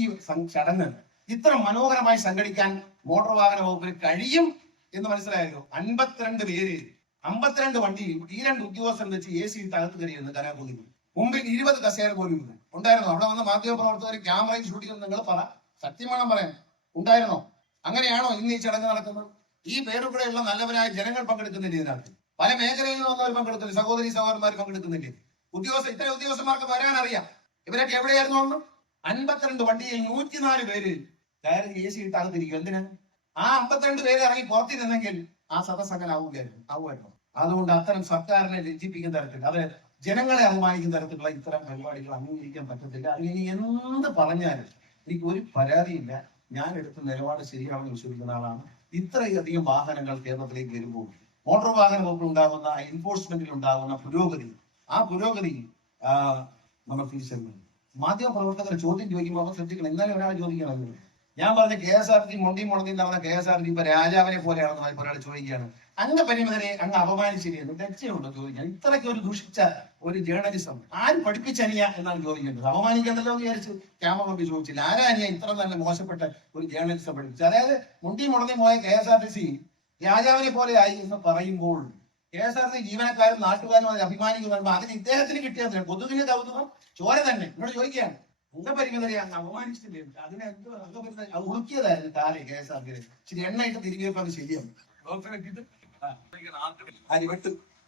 ചടങ്ങ് ഇത്ര മനോഹരമായി സംഘടിക്കാൻ മോട്ടോർ വാഹന വകുപ്പിന് കഴിയും എന്ന് മനസ്സിലായല്ലോ. അൻപത്തിരണ്ട് പേര് അമ്പത്തിരണ്ട് വണ്ടി ഈ രണ്ട് ഉദ്യോഗസ്ഥൻ വെച്ച് എ സി തകർത്ത് കയറിയിരുന്നു കനാകുതി മുമ്പിൽ ഇരുപത് കസേര പോലും ഉണ്ടായിരുന്നു? അവിടെ വന്ന മാധ്യമ പ്രവർത്തകർ ക്യാമറയിൽ ഷൂട്ട് ചെയ്യുന്നത് നിങ്ങൾ പറ. സത്യം വേണം പറയാൻ. ഉണ്ടായിരുന്നോ? അങ്ങനെയാണോ ഇന്ന് ഈ ചടങ്ങ് നടക്കുന്നത്? ഈ പേരുകൂടെയുള്ള നല്ലവരായ ജനങ്ങൾ പങ്കെടുക്കുന്നില്ല ഇതിനകത്ത്? പല മേഖലയിൽ വന്നവർ പങ്കെടുക്കുന്നില്ല സഹോദരി സഹോദരന്മാർ പങ്കെടുക്കുന്നില്ല? ഉദ്യോഗസ്ഥ ഇത്ര ഉദ്യോഗസ്ഥന്മാർക്ക് വരാൻ അറിയാം ഇവരൊക്കെ എവിടെയായിരുന്നു അൻപത്തിരണ്ട് വണ്ടിയിൽ നൂറ്റിനാല് പേര് കയറി എ സി ഇട്ട് അകത്തിരിക്കും എന്തിനാ? ആ അമ്പത്തിരണ്ട് പേര് ഇറങ്ങി പുറത്തിരുന്നെങ്കിൽ ആ ആവുകയായിരുന്നു. ആവുമായിരുന്നു. അതുകൊണ്ട് അത്തരം സർക്കാരിനെ ലജ്ജിപ്പിക്കുന്ന തരത്തിൽ അത് ജനങ്ങളെ അപമാനിക്കുന്ന തരത്തിലുള്ള ഇത്തരം പരിപാടികൾ അംഗീകരിക്കാൻ പറ്റത്തില്ല. ഇനി എന്ത് പറഞ്ഞാലും എനിക്ക് ഒരു പരാതിയില്ല. ഞാൻ എടുത്ത നിലപാട് ശരിയാണെന്ന് വിശ്വസിക്കുന്ന ആളാണ്. ഇത്രയധികം വാഹനങ്ങൾ കേരളത്തിലേക്ക് വരുമ്പോൾ മോട്ടോർ വാഹന വകുപ്പിൽ ഉണ്ടാകുന്ന എൻഫോഴ്സ്മെന്റിൽ ഉണ്ടാകുന്ന പുരോഗതി ആ പുരോഗതി നമ്മൾ തിരിച്ചറിയുന്നു മാധ്യമ പ്രവർത്തകർ ചോദ്യം ചോദിക്കുമ്പോൾ അവർ ശ്രദ്ധിക്കണം. എന്നാലും ഒരാൾ ചോദിക്കണം ഞാൻ പറഞ്ഞ കെ എസ് ആർ ടി മൊണ്ടി മുടങ്ങി നടന്ന കെ എസ് ആർ ടി ഇപ്പൊ രാജാവിനെ പോലെയാണെന്ന് ഒരാൾ ചോദിക്കുകയാണ്. അങ്ങ് പരിമിതരെ അങ്ങ് അപമാനിച്ചിരിക്കുന്നു. ലക്ഷ്യമുണ്ടോ ചോദിക്കാൻ? ഇത്രയ്ക്ക് ഒരു ദുഷിച്ച ഒരു ജേർണലിസം ആര് പഠിപ്പിച്ചനിയ എന്നാണ് ചോദിക്കുന്നത് അപമാനിക്കണ്ടല്ലോ എന്ന് വിചാരിച്ച് ക്യാമറ പമ്പി ചോദിച്ചില്ല. ആരാനിയ ഇത്ര നല്ല മോശപ്പെട്ട ഒരു ജേർണലിസം പഠിപ്പിച്ചു അതായത് മുണ്ടി മുടങ്ങി പോയ K S R T C രാജാവിനെ പോലെ ആയി എന്ന് പറയുമ്പോൾ കെ എസ് ആർ ടി ജീവനക്കാരും നാട്ടുകാരും അതിൽ അഭിമാനിക്കുന്നു അതിന് ഇദ്ദേഹത്തിന് കിട്ടിയ കൊതുകിന്റെ കൗതുകം? ചോര തന്നെ. എന്നോട് ചോദിക്കുകയാണ്. അംഗപരിമിതരെ അങ്ങ് അപമാനിച്ചില്ലേ? അതിനെ എന്തോ അംഗപരിമിത അത് താരെ കെ എസ് ആർ ടി ഇച്ചിരി എണ്ണ ഇട്ട് തിരികെ അത് ശരിയാണ് ഡോക്ടറെ വെട്ടിട്ട് അരി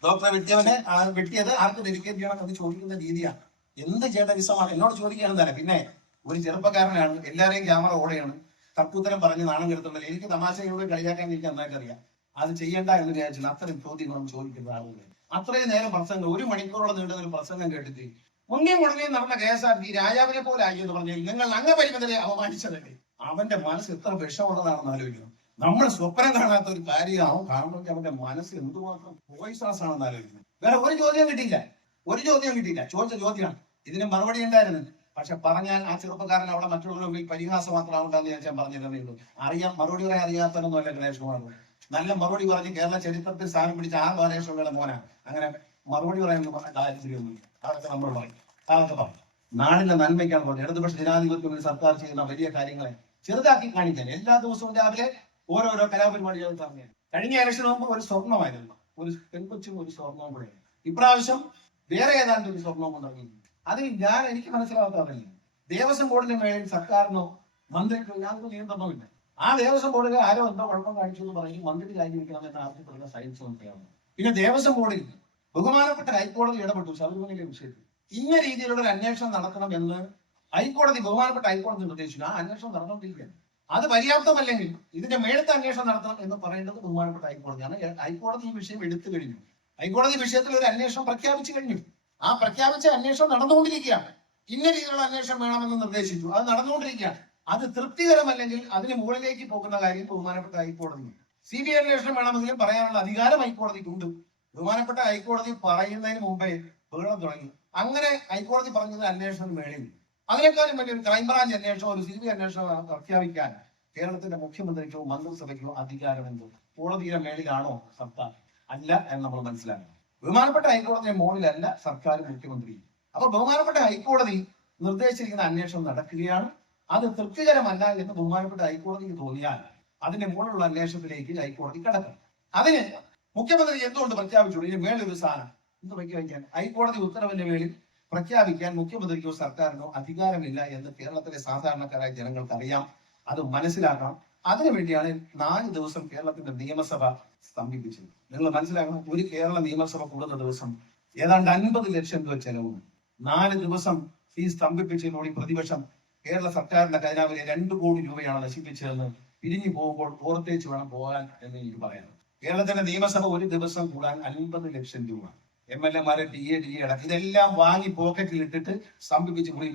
ഡോക്ടറെ വെട്ടിയവനെ വെട്ടിയത് ആർക്ക് ഡെലിക്കേറ്റ് ചെയ്യണം എന്ന് ചോദിക്കുന്ന രീതിയാണ്. എന്ത് ചേട്ട വിസമാണ് എന്നോട് ചോദിക്കുകയാണ് തന്നെ പിന്നെ ഒരു ചെറുപ്പക്കാരനാണ് എല്ലാവരെയും ക്യാമറ ഓടെയാണ് തർക്കുത്തരം പറഞ്ഞ് നാണം കെടുത്തുണ്ടല്ലോ എനിക്ക് തമാശയോട് കളിയാക്കാൻ എനിക്ക് നന്നായിട്ട് അറിയാം അത് ചെയ്യണ്ട എന്ന് വിചാരിച്ചു അത്തരം ചോദ്യങ്ങളും ചോദിക്കുന്ന ആളുകൾ അത്രയും നേരം പ്രസംഗം ഒരു മണിക്കൂറോളം നീണ്ടുന്ന ഒരു പ്രസംഗം കേട്ടിട്ട് മുങ്ങിയും മുഴങ്ങി നടന്ന കെ എസ് ആർ ടി രാജാവിനെ പോലെ ആയി എന്ന് പറഞ്ഞാൽ നിങ്ങൾ അംഗപരിമിതരെ അപമാനിച്ചതല്ലേ അവന്റെ മനസ്സ് എത്ര വിഷമുള്ളതാണെന്ന് ആലോചിക്കണം. നമ്മൾ സ്വപ്നം കാണാത്ത ഒരു കാര്യം കാരണം അവന്റെ മനസ്സ് എന്തുമാത്രം പോയിസണസ് ആണെന്ന് ആലോചിക്കണം. വേറെ ഒരു ചോദ്യം കിട്ടിയില്ല. ഒരു ചോദ്യം കിട്ടിയില്ല. ചോദിച്ച ചോദ്യമാണ്. ഇതിന് മറുപടി ഉണ്ടായിരുന്നു. പക്ഷെ പറഞ്ഞാൽ ആ ചെറുപ്പക്കാരൻ അവിടെ മറ്റുള്ളവരുടെ മുമ്പിൽ പരിഹാസം മാത്രമാവണ്ടെന്ന് ഞാൻ പറഞ്ഞിരുന്നേ ഉള്ളൂ. അറിയാം മറുപടി പറയാൻ അറിയാത്തവരൊന്നും അല്ല ഗണേഷ് കുമാർ. നല്ല മറുപടി പറഞ്ഞ് കേരള ചരിത്രത്തിൽ സ്ഥാനം പിടിച്ച ആ ഗണേഷ് മോനാണ്. അങ്ങനെ മറുപടി പറയാനൊന്നും താല്പര്യമൊന്നുമില്ല. നാടിന്റെ നന്മയ്ക്കാണ് പറഞ്ഞത്. ഇടതുപക്ഷ ജനാധിപത്യം സർക്കാർ ചെയ്യുന്ന വലിയ കാര്യങ്ങളെ ചെറുതാക്കി കാണിക്കാൻ എല്ലാ ദിവസവും രാവിലെ ഓരോരോ കലാപരിപാടികൾ പറഞ്ഞു കഴിഞ്ഞ ഇലക്ഷൻ ആകുമ്പോൾ ഒരു സ്വർണമായിരുന്നു ഒരു പെൺകൊച്ചും ഒരു സ്വർണവും കൂടെ. ഇപ്രാവശ്യം വേറെ ഏതാണ്ട് ഒരു സ്വർണവും കൊണ്ടിറങ്ങി അത് ഞാൻ എനിക്ക് മനസ്സിലാവാത്തതല്ല ദേവസ്വം ബോർഡിന്റെ മേളിൽ സർക്കാരിനോ മന്ത്രിക്കോ യാതൊരു നിയന്ത്രണവുമില്ല ആ ദേവസ്വം ബോർഡിൽ ആരോ എന്തോ കുഴപ്പം കാണിച്ചു എന്ന് പറയും മന്ത്രി രാജിവെക്കണമെന്ന് ആവശ്യപ്പെടുന്ന സയൻസ് മന്ത്രിയാണ് പിന്നെ ദേവസ്വം ബോർഡിൽ ബഹുമാനപ്പെട്ട ഹൈക്കോടതി ഇടപെട്ടു. ശബരിമലയിലെ വിഷയത്തിൽ. ഇന്ന രീതിയിലുള്ള ഒരു അന്വേഷണം നടക്കണം എന്ന് ഹൈക്കോടതി ബഹുമാനപ്പെട്ട ഹൈക്കോടതി നിർദ്ദേശിച്ചു. ആ അന്വേഷണം നടന്നുകൊണ്ടിരിക്കുകയാണ്. അത് പര്യാപ്തമല്ലെങ്കിൽ ഇതിന്റെ മേളത്തെ അന്വേഷണം നടത്തണം എന്ന് പറയേണ്ടത് ബഹുമാനപ്പെട്ട ഹൈക്കോടതിയാണ്. ഹൈക്കോടതി ഈ വിഷയം എടുത്തു കഴിഞ്ഞു. ഹൈക്കോടതി വിഷയത്തിൽ ഒരു അന്വേഷണം പ്രഖ്യാപിച്ചു കഴിഞ്ഞു. ആ പ്രഖ്യാപിച്ച അന്വേഷണം നടന്നുകൊണ്ടിരിക്കുകയാണ്. ഇന്ന രീതിയിലുള്ള അന്വേഷണം വേണമെന്ന് നിർദ്ദേശിച്ചു. അത് നടന്നുകൊണ്ടിരിക്കുകയാണ്. അത് തൃപ്തികരമല്ലെങ്കിൽ അതിന് മുകളിലേക്ക് പോകുന്ന കാര്യം ബഹുമാനപ്പെട്ട ഹൈക്കോടതി സി ബി ഐ അന്വേഷണം വേണമെങ്കിലും പറയാനുള്ള അധികാരം ഹൈക്കോടതിക്കുണ്ട്. ബഹുമാനപ്പെട്ട ഹൈക്കോടതി പറയുന്നതിന് മുമ്പേ ബഹളം തുടങ്ങി. അങ്ങനെ ഹൈക്കോടതി പറഞ്ഞത് അന്വേഷണം വേണം അതിനേക്കാളും ഒരു ക്രൈംബ്രാഞ്ച് അന്വേഷണം ഒരു സി ബി ഐ അന്വേഷണം പ്രഖ്യാപിക്കാൻ കേരളത്തിന്റെ മുഖ്യമന്ത്രിക്കോ മന്ത്രിസഭയ്ക്കോ അധികാരമെന്തോ കോടതിയുടെ മേളിലാണോ സർക്കാർ? അല്ല എന്ന് നമ്മൾ മനസ്സിലാക്കണം. ബഹുമാനപ്പെട്ട ഹൈക്കോടതിയെ മുകളിലല്ല സർക്കാർ മുഖ്യമന്ത്രി അപ്പൊ ബഹുമാനപ്പെട്ട ഹൈക്കോടതി നിർദ്ദേശിച്ചിരിക്കുന്ന അന്വേഷണം നടക്കുകയാണ്. അത് തൃപ്തികരമല്ല എന്ന് ബഹുമാനപ്പെട്ട ഹൈക്കോടതിക്ക് തോന്നിയാൽ അതിന്റെ മുകളിലുള്ള അന്വേഷണത്തിലേക്ക് ഹൈക്കോടതി കടക്കണം അതിന് മുഖ്യമന്ത്രി എന്തുകൊണ്ട് പ്രഖ്യാപിച്ചു? ഇതിന് ഒരു സ്ഥാനം. എന്ത് പ്രഖ്യാപിക്കാൻ ഹൈക്കോടതി ഉത്തരവിന്റെ മേളിൽ പ്രഖ്യാപിക്കാൻ മുഖ്യമന്ത്രിക്കോ സർക്കാരിനോ അധികാരമില്ല എന്ന് കേരളത്തിലെ സാധാരണക്കാരായ ജനങ്ങൾക്ക് അറിയാം അത് മനസ്സിലാക്കണം. അതിനുവേണ്ടിയാണ് നാല് ദിവസം കേരളത്തിന്റെ നിയമസഭ സ്തംഭിപ്പിച്ചത്. നിങ്ങൾ മനസ്സിലാക്കണം ഒരു കേരള നിയമസഭ കൂടുന്ന ദിവസം ഏതാണ്ട് അൻപത് ലക്ഷം രൂപ ചെലവുണ്ട്. നാല് ദിവസം ഈ സ്തംഭിപ്പിച്ചതിനോട് പ്രതിപക്ഷം കേരള സർക്കാരിന്റെ ഖജനാവിലെ രണ്ടു കോടി രൂപയാണ് നശിപ്പിച്ചതെന്ന് പിരിഞ്ഞു പോകുമ്പോൾ ഓർത്തേച്ച് വേണം പോകാൻ എന്ന് എനിക്ക് പറയാം കേരളത്തിന്റെ നിയമസഭ ഒരു ദിവസം കൂടാൻ അൻപത് ലക്ഷം രൂപ. എം എൽ എമാരെ ഡി എ ഡി എ അടക്കം ഇതെല്ലാം വാങ്ങി പോക്കറ്റിൽ ഇട്ടിട്ട് സ്തംഭിപ്പിച്ച് കൂടി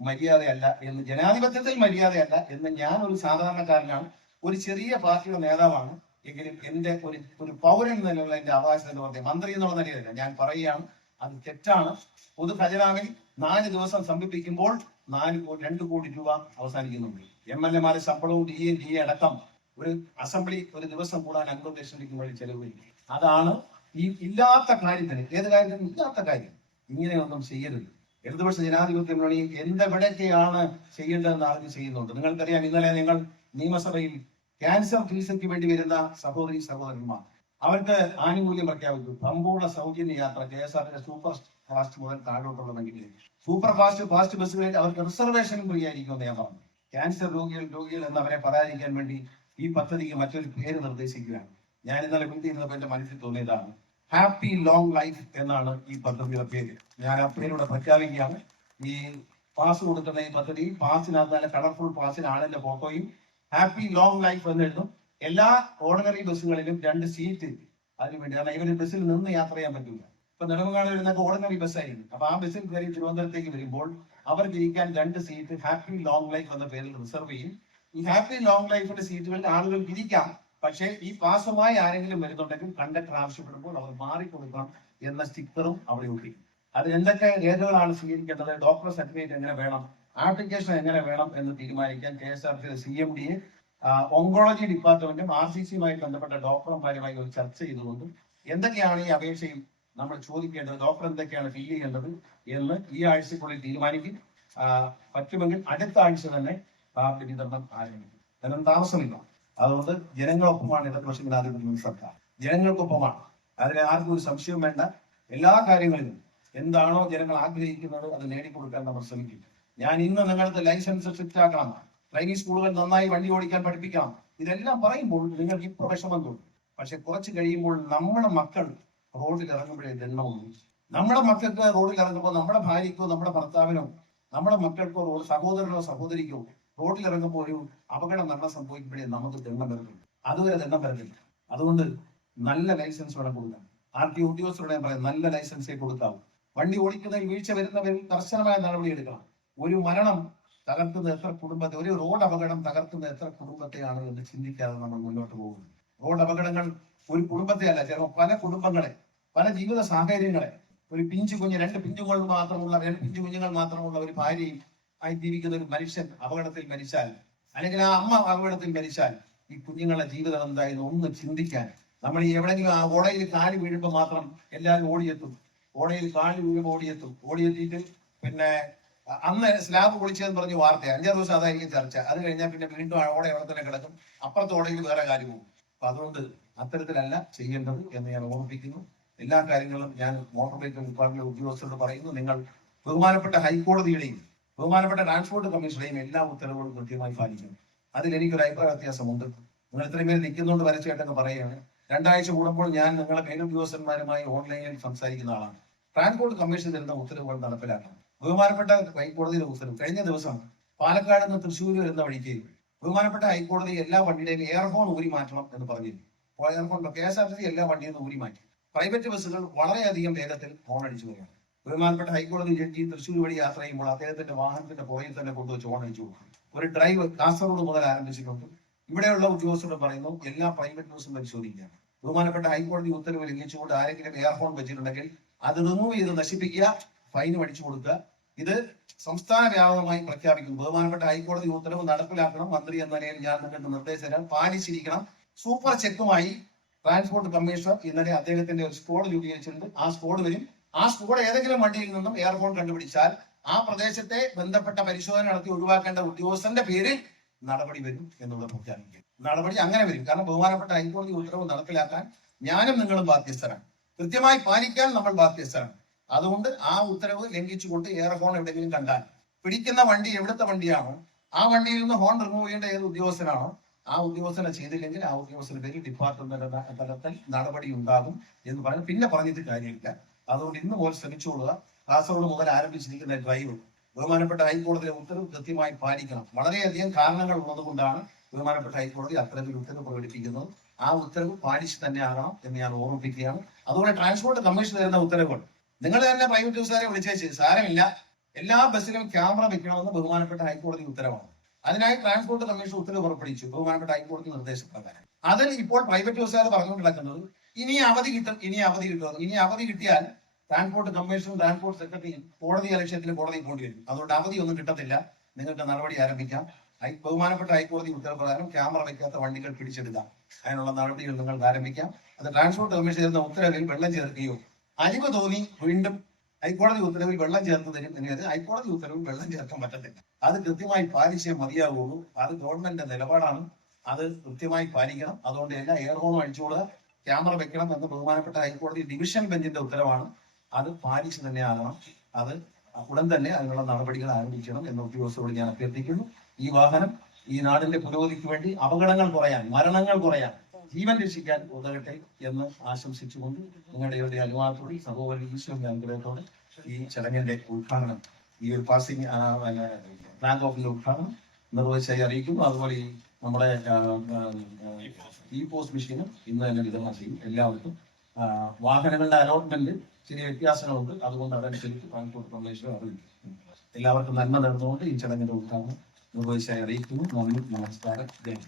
മര്യാദയല്ല എന്ന് ജനാധിപത്യത്തിൽ മര്യാദയല്ല എന്ന് ഞാൻ ഒരു സാധാരണക്കാരനാണ്. ഒരു ചെറിയ പാർട്ടിയുടെ നേതാവാണ്. എങ്കിലും എന്റെ ഒരു ഒരു പൗരൻ എന്നുള്ള എന്റെ അവകാശം എന്ന് പറഞ്ഞാൽ മന്ത്രി എന്നുള്ള നിലയിലല്ല. ഞാൻ പറയുകയാണ് അത് തെറ്റാണ്. പൊതു ഖജനാവിൽ നാല് ദിവസം സ്തംഭിപ്പിക്കുമ്പോൾ നാല് രണ്ട് കോടി രൂപ അവസാനിക്കുന്നുണ്ട്. എം എൽ എമാരെ ശമ്പളവും ഡി എ ഡി എ അടക്കം ഒരു അസംബ്ലി ഒരു ദിവസം കൂടാൻ അൻപത് വേണ്ടി ചെലവ് വരും അതാണ് ഈ ഇല്ലാത്ത കാര്യത്തിന് ഏത് കാര്യത്തിനും ഇല്ലാത്ത കാര്യം. ഇങ്ങനെയൊന്നും ചെയ്യരുത്. ഇടതുപക്ഷ ജനാധിപത്യ മുന്നണി എന്തെവിടെയൊക്കെയാണ് ചെയ്യേണ്ടതെന്ന് ആദ്യം ചെയ്യുന്നുണ്ട്. നിങ്ങൾക്കറിയാം ഇന്നലെ നിങ്ങൾ നിയമസഭയിൽ ക്യാൻസർ ചികിത്സയ്ക്ക് വേണ്ടി വരുന്ന സഹോദരി സഹോദരന്മാർ അവർക്ക് ആനുകൂല്യം പ്രഖ്യാപിച്ചു. സമ്പൂർണ സൗജന്യ യാത്ര K S R super fast മുതൽ താഴോട്ടുള്ള വണ്ടികളിൽ സൂപ്പർ ഫാസ്റ്റ് ഫാസ്റ്റ് ബസ്സുകളിൽ അവർക്ക് റിസർവേഷൻ ഫ്രീ ആയിരിക്കുമെന്ന് ഞാൻ പറഞ്ഞു. ക്യാൻസർ രോഗികൾ രോഗികൾ എന്നവരെ പറയാതിരിക്കാൻ വേണ്ടി ഈ പദ്ധതിക്ക് മറ്റൊരു പേര് നിർദ്ദേശിക്കുകയാണ്. ഞാൻ ഇന്നലെ വീട്ടിൽ ഇരുന്നപ്പോൾ എന്റെ മനസ്സിൽ തോന്നിയതാണ്. ഹാപ്പി ലോങ് ലൈഫ് എന്നാണ് ഈ പദ്ധതിയുടെ പേര്. ഞാൻ ആ പേരിലൂടെ പ്രഖ്യാപിക്കുകയാണ്. ഈ പാസ് കൊടുക്കുന്ന ഈ പദ്ധതി പാസിനകത്ത് നല്ല കളർഫുൾ പാസിന് ആളിന്റെ ഫോട്ടോയും ഹാപ്പി ലോങ് ലൈഫ് എന്ന് എഴുതും. എല്ലാ ഓർഡിനറി ബസ്സുകളിലും രണ്ട് സീറ്റ് അതിനുവേണ്ടി കാരണം ഇവർ ബസ്സിൽ നിന്ന് യാത്ര ചെയ്യാൻ പറ്റില്ല ഇപ്പൊ നെടുമങ്ങാട് വരുന്നൊക്കെ ഓർഡിനറി ബസ്സായിരുന്നു അപ്പൊ ആ ബസ്സിൽ കയറി തിരുവനന്തപുരത്തേക്ക് വരുമ്പോൾ അവർ ഇരിക്കാൻ രണ്ട് സീറ്റ് ഹാപ്പി ലോങ് ലൈഫ് എന്ന പേരിൽ റിസർവ് ചെയ്യും. ഈ ഹാപ്പി ലോങ് ലൈഫിന്റെ സീറ്റുകളിൽ ആളുകൾ ഇരിക്കാം പക്ഷേ ഈ പാസുമായി ആരെങ്കിലും വരുന്നുണ്ടെങ്കിൽ കണ്ടക്ടർ ആവശ്യപ്പെടുമ്പോൾ അവർ മാറിക്കൊടുക്കണം എന്ന സ്റ്റിക്കറും അവിടെ ഒട്ടിക്കും. അത് എന്തൊക്കെ രേഖകളാണ് സ്വീകരിക്കേണ്ടത്? ഡോക്ടർ സർട്ടിഫിക്കറ്റ് എങ്ങനെ വേണം? ആപ്ലിക്കേഷൻ എങ്ങനെ വേണം എന്ന് തീരുമാനിക്കാൻ K S R C M D oncology ഡിപ്പാർട്ട്മെന്റും R C സിയുമായി ബന്ധപ്പെട്ട ഡോക്ടർമാരുമായി ഒരു ചർച്ച ചെയ്തുകൊണ്ട് എന്തൊക്കെയാണ് ഈ അപേക്ഷയും നമ്മൾ ചോദിക്കേണ്ടത്? ഡോക്ടർ എന്തൊക്കെയാണ് ഫില്ല് ചെയ്യേണ്ടത് എന്ന് ഈ ആഴ്ചക്കുള്ളിൽ തീരുമാനിക്കും. പറ്റുമെങ്കിൽ അടുത്ത ആഴ്ച തന്നെ കാർഡ് വിതരണം ആരംഭിക്കും അതിനും താമസമില്ല. അതുകൊണ്ട് ജനങ്ങളൊപ്പമാണ് ഇടതുപക്ഷ ജനാധിപത്യ സർക്കാർ. ജനങ്ങൾക്കൊപ്പമാണ്. അതിന് ആർക്കും ഒരു സംശയവും വേണ്ട. എല്ലാ കാര്യങ്ങളിലും എന്താണോ ജനങ്ങൾ ആഗ്രഹിക്കുന്നത് അത് നേടിക്കൊടുക്കാൻ നമ്മൾ ശ്രമിക്കും. ഞാൻ ഇന്ന് നിങ്ങൾക്ക് ലൈസൻസ് സ്ട്രിക്റ്റ് ആക്കണം ട്രെയിനിങ് സ്കൂളുകൾ നന്നായി വണ്ടി ഓടിക്കാൻ പഠിപ്പിക്കണം. ഇതെല്ലാം പറയുമ്പോൾ നിങ്ങൾക്ക് ഇപ്പൊ വിഷമം തോന്നും പക്ഷെ കുറച്ച് കഴിയുമ്പോൾ നമ്മുടെ മക്കൾ റോഡിൽ ഇറങ്ങുമ്പോഴേ ദണ്ണമുള്ളൂ നമ്മുടെ മക്കൾക്ക് റോഡിൽ ഇറങ്ങുമ്പോൾ നമ്മുടെ ഭാര്യയ്ക്കോ നമ്മുടെ ഭർത്താവിനോ നമ്മുടെ മക്കൾക്കോ സഹോദരനോ സഹോദരിക്കോ റോഡിൽ ഇറങ്ങുമ്പോൾ ഒരു അപകടം നടന്ന സംഭവിക്കുമ്പോഴേ നമുക്ക് ദണ്ഡം വരുന്നുള്ളൂ അതുവരെ ദണ്ഡം വരുന്നില്ല അതുകൊണ്ട് നല്ല ലൈസൻസ് വേണം കൊടുക്കാൻ. ആർ ടി ഉദ്യോഗസ്ഥരോട് ഞാൻ പറയാം നല്ല ലൈസൻസേ കൊടുക്കാവൂ വണ്ടി ഓടിക്കുന്നതിൽ വീഴ്ച വരുന്നവരിൽ കർശനമായ നടപടി എടുക്കണം. ഒരു മരണം തകർക്കുന്ന എത്ര കുടുംബത്തെ ഒരു റോഡ് അപകടം തകർക്കുന്ന എത്ര കുടുംബത്തെയാണ് എന്ന് ചിന്തിക്കാതെ നമ്മൾ മുന്നോട്ട് പോകുന്നത്. റോഡ് അപകടങ്ങൾ ഒരു കുടുംബത്തെ അല്ല ചിലപ്പോൾ പല കുടുംബങ്ങളെ പല ജീവിത സാഹചര്യങ്ങളെ. ഒരു പിഞ്ചു കുഞ്ഞ് രണ്ട് പിഞ്ചുകൾ മാത്രമുള്ള രണ്ട് പിഞ്ചു കുഞ്ഞുങ്ങൾ മാത്രമുള്ള ഒരു ഭാര്യയും ആയി ജീവിക്കുന്ന ഒരു മനുഷ്യൻ അപകടത്തിൽ മരിച്ചാൽ അല്ലെങ്കിൽ ആ അമ്മ അപകടത്തിൽ മരിച്ചാൽ ഈ കുഞ്ഞുങ്ങളുടെ ജീവിതം എന്തായിരുന്നു ഒന്ന് ചിന്തിക്കാൻ. നമ്മൾ ഈ എവിടെയെങ്കിലും ആ ഓടയിൽ കാലി വീഴുമ്പോൾ മാത്രം എല്ലാവരും ഓടിയെത്തും. ഓടയിൽ കാലി വീഴുമ്പോൾ ഓടിയെത്തും. ഓടിയെത്തിയിട്ട് പിന്നെ അന്ന് സ്ലാബ് പൊളിച്ചതെന്ന് പറഞ്ഞ് വാർത്ത അഞ്ചാറ് ദിവസം അതായിരിക്കും ചർച്ച. അത് കഴിഞ്ഞാൽ പിന്നെ വീണ്ടും ഓട അവിടെ തന്നെ കിടക്കും? അപ്പുറത്തെ ഓടയിൽ വേറെ കാര്യം പോകും. അപ്പൊ അതുകൊണ്ട് അത്തരത്തിലല്ല ചെയ്യേണ്ടത് എന്ന് ഞാൻ ഓർമ്മിപ്പിക്കുന്നു. എല്ലാ കാര്യങ്ങളും ഞാൻ മോട്ടോർ വെഹിക്കിൾ ഡിപ്പാർട്ട്മെന്റ് ഉദ്യോഗസ്ഥരോട് പറയുന്നു. നിങ്ങൾ ബഹുമാനപ്പെട്ട ഹൈക്കോടതിയുടെയും ബഹുമാനപ്പെട്ട ട്രാൻസ്പോർട്ട് കമ്മീഷനുടെയും എല്ലാ ഉത്തരവുകളും കൃത്യമായി പാലിക്കുന്നു അതിൽ എനിക്കൊരു അഭിപ്രായ വ്യത്യാസമുണ്ട്. നിങ്ങൾ ഇത്രയും പേര് നിൽക്കുന്നുണ്ട് വരച്ചേട്ടെന്ന് പറയുകയാണ്. രണ്ടാഴ്ച കൂടുമ്പോൾ ഞാൻ നിങ്ങളെ മേലുദ്യോഗസ്ഥന്മാരുമായി ഓൺലൈനിൽ സംസാരിക്കുന്ന ആളാണ്. ട്രാൻസ്പോർട്ട് കമ്മീഷൻ തരുന്ന ഉത്തരവുകൾ നടപ്പിലാക്കണം. ബഹുമാനപ്പെട്ട ഹൈക്കോടതിയുടെ ഉത്തരവ് കഴിഞ്ഞ ദിവസം പാലക്കാട് നിന്ന് തൃശ്ശൂർ വരുന്ന വഴിക്ക് ബഹുമാനപ്പെട്ട ഹൈക്കോടതി എല്ലാ വണ്ടിയുടെയും എയർഫോൺ ഊരി മാറ്റണം എന്ന് പറഞ്ഞിരുന്നു. Earphone K S R T C എല്ലാ വണ്ടിയിൽ നിന്ന് ഊരി മാറ്റി. പ്രൈവറ്റ് ബസ്സുകൾ വളരെയധികം വേഗത്തിൽ ഹോൺ അടിച്ചു പോവുകയാണ്. ബഹുമാനപ്പെട്ട ഹൈക്കോടതി ജഡ്ജി തൃശ്ശൂർ വഴി യാത്ര ചെയ്യുമ്പോൾ അദ്ദേഹത്തിന്റെ വാഹനത്തിന്റെ പുറകിൽ തന്നെ കൊണ്ടുവച്ച് അടിച്ചു ഒരു ഡ്രൈവ് കാസർഗോഡ് മുതൽ ആരംഭിച്ചിട്ടുണ്ട്. ഇവിടെയുള്ള ഉദ്യോഗസ്ഥരോട് പറയുന്നു എല്ലാ പ്രൈവറ്റ് ന്യൂസും പരിശോധിക്കുക ബഹുമാനപ്പെട്ട ഹൈക്കോടതി ഉത്തരവ് ലംഘിച്ചുകൊണ്ട് ആരെങ്കിലും എയർഫോൺ വെച്ചിട്ടുണ്ടെങ്കിൽ അത് റിമൂവ് ചെയ്ത് നശിപ്പിക്കുക ഫൈൻ അടിച്ചു കൊടുക്കുക. ഇത് സംസ്ഥാന വ്യാപകമായി പ്രഖ്യാപിക്കുന്നു. ബഹുമാനപ്പെട്ട ഹൈക്കോടതി ഉത്തരവ് നടപ്പിലാക്കണം. മന്ത്രി എന്ന നിലയിൽ ഞാൻ നിങ്ങൾക്ക് നിർദ്ദേശം പാലിച്ചിരിക്കണം. സൂപ്പർ ചെക്കുമായി ട്രാൻസ്പോർട്ട് കമ്മീഷണർ ഇന്നലെ അദ്ദേഹത്തിന്റെ ഒരു സ്കോഡ് രൂപീകരിച്ചിട്ടുണ്ട്. ആ സ്കോഡ് വരും. ആ സ്കൂടെ ഏതെങ്കിലും വണ്ടിയിൽ നിന്നും എയർഫോൺ കണ്ടുപിടിച്ചാൽ ആ പ്രദേശത്തെ ബന്ധപ്പെട്ട പരിശോധന നടത്തി ഒഴിവാക്കേണ്ട ഉദ്യോഗസ്ഥന്റെ പേരിൽ നടപടി വരും എന്നുള്ളത് പ്രഖ്യാപിക്കും നടപടി അങ്ങനെ വരും. കാരണം ബഹുമാനപ്പെട്ട ഹൈക്കോടതി ഉത്തരവ് നടപ്പിലാക്കാൻ ഞാനും നിങ്ങളും ബാധ്യസ്ഥരാണ്. കൃത്യമായി പാലിക്കാൻ നമ്മൾ ബാധ്യസ്ഥരാണ്. അതുകൊണ്ട് ആ ഉത്തരവ് ലംഘിച്ചുകൊണ്ട് എയർഫോൺ എവിടെയെങ്കിലും കണ്ടാൽ പിടിക്കുന്ന വണ്ടി എവിടുത്തെ വണ്ടിയാണോ ആ വണ്ടിയിൽ നിന്ന് ഹോൺ റിമൂവ് ചെയ്യേണ്ട ഏത് ഉദ്യോഗസ്ഥനാണോ ആ ഉദ്യോഗസ്ഥനെ ചെയ്തില്ലെങ്കിൽ ആ ഉദ്യോഗസ്ഥന്റെ പേരിൽ ഡിപ്പാർട്ട്മെന്റ് തലത്തിൽ നടപടി ഉണ്ടാകും എന്ന് പറഞ്ഞ് പിന്നെ പറഞ്ഞിട്ട് കാര്യമില്ല. അതുകൊണ്ട് ഇന്ന് പോലും ശ്രമിച്ചുകൊള്ളുക കാസർഗോഡ് മുതൽ ആരംഭിച്ചിരിക്കുന്ന ഡ്രൈവ് ബഹുമാനപ്പെട്ട ഹൈക്കോടതിയിലെ ഉത്തരവ് കൃത്യമായി പാലിക്കണം. വളരെയധികം കാരണങ്ങൾ ഉള്ളതുകൊണ്ടാണ് ബഹുമാനപ്പെട്ട ഹൈക്കോടതി അത്തരത്തിൽ ഉത്തരവ് പ്രകടിപ്പിക്കുന്നത്. ആ ഉത്തരവ് പാലിച്ച് തന്നെ ആകണം എന്ന് ഞാൻ ഓർമ്മിപ്പിക്കുകയാണ്. അതുപോലെ ട്രാൻസ്പോർട്ട് കമ്മീഷൻ തരുന്ന ഉത്തരവുകൾ. നിങ്ങൾ തന്നെ പ്രൈവറ്റ് ബസ്സുകാരെ വിളിച്ചേച്ച് സാരമില്ല. എല്ലാ ബസ്സിലും ക്യാമറ വെക്കണമെന്ന് ബഹുമാനപ്പെട്ട ഹൈക്കോടതി ഉത്തരവാണ്. അതിനായി ട്രാൻസ്പോർട്ട് കമ്മീഷൻ ഉത്തരവ് പുറപ്പെടുവിച്ചു. ബഹുമാനപ്പെട്ട ഹൈക്കോടതി നിർദ്ദേശപ്രകാരം. അതിൽ ഇപ്പോൾ പ്രൈവറ്റ് ബസ്സുകാർ പറഞ്ഞുകൊണ്ട് നടക്കുന്നത് ഇനി അവധി കിട്ടും ഇനി അവധി കിട്ടും. ഇനി അവധി കിട്ടിയാൽ ട്രാൻസ്പോർട്ട് കമ്മീഷനും ട്രാൻസ്പോർട്ട് സെക്രട്ടറിയും കോടതി അലക്ഷ്യത്തിൽ കോടതി പോകേണ്ടി വരും അതുകൊണ്ട് അവധി ഒന്നും കിട്ടത്തില്ല. നിങ്ങൾക്ക് നടപടി ആരംഭിക്കാം. ബഹുമാനപ്പെട്ട ഹൈക്കോടതി ഉത്തരപ്രകാരം ക്യാമറ വയ്ക്കാത്ത വണ്ടികൾ പിടിച്ചെടുക്കാം. അതിനുള്ള നടപടികൾ നിങ്ങൾ ആരംഭിക്കാം. അത് ട്രാൻസ്പോർട്ട് കമ്മീഷൻ തരുന്ന ഉത്തരവിൽ വെള്ളം ചേർക്കുകയോ അലിവ് തോന്നി വീണ്ടും ഹൈക്കോടതി ഉത്തരവിൽ വെള്ളം ചേർത്ത് തരും. എന്നത് ഹൈക്കോടതി ഉത്തരവിൽ വെള്ളം ചേർക്കാൻ പറ്റത്തില്ല. അത് കൃത്യമായി പാലിച്ചേ മതിയാവുള്ളൂ. അത് ഗവൺമെന്റിന്റെ നിലപാടാണ്. അത് കൃത്യമായി പാലിക്കണം. അതുകൊണ്ട് എല്ലാ എയർ ഹോണും ക്യാമറ വെക്കണം എന്ന് ബഹുമാനപ്പെട്ട ഹൈക്കോടതി ഡിവിഷൻ ബെഞ്ചിന്റെ ഉത്തരവാണ്. അത് പാലിച്ച് തന്നെ ആകണം. അത് ഉടൻ തന്നെ അതിനുള്ള നടപടികൾ ആരംഭിക്കണം എന്ന ഉദ്യോഗസ്ഥരോട് ഞാൻ അഭ്യർത്ഥിക്കുന്നു. ഈ വാഹനം ഈ നാടിന്റെ പുരോഗതിക്ക് വേണ്ടി അപകടങ്ങൾ കുറയാൻ മരണങ്ങൾ കുറയാൻ ജീവൻ രക്ഷിക്കാൻ ഉതകട്ടെ എന്ന് ആശംസിച്ചുകൊണ്ട് നിങ്ങളുടെ അനുവാദത്തോടെ സഹോദര ഈശ്വരൻ അനുഗ്രഹത്തോടെ ഈ ചടങ്ങിന്റെ ഉദ്ഘാടനം ഈ ഒരു പാസിംഗ് ഫ്ലാഗ് ഓഫിന്റെ ഉദ്ഘാടനം നിർവഹിച്ചായി അറിയിക്കുന്നു. അതുപോലെ നമ്മുടെ ഇ പോസ്റ്റ് മെഷീനും ഇന്ന് തന്നെ വിതരണം ചെയ്യും എല്ലാവർക്കും. വാഹനങ്ങളുടെ അലോട്ട്മെന്റ് ചെറിയ വ്യത്യാസങ്ങളുണ്ട്. അതുകൊണ്ട് അതനുസരിച്ച് ട്രാൻസ്പോർട്ട് കമ്മീഷൻ അറിയിക്കും. എല്ലാവർക്കും നന്മ നേർന്നുകൊണ്ട് ഈ ചടങ്ങിന്റെ ഉദ്ഘാടനം നിർവഹിച്ചായി അറിയിക്കുന്നു. നന്ദി നമസ്കാരം. ജയ്.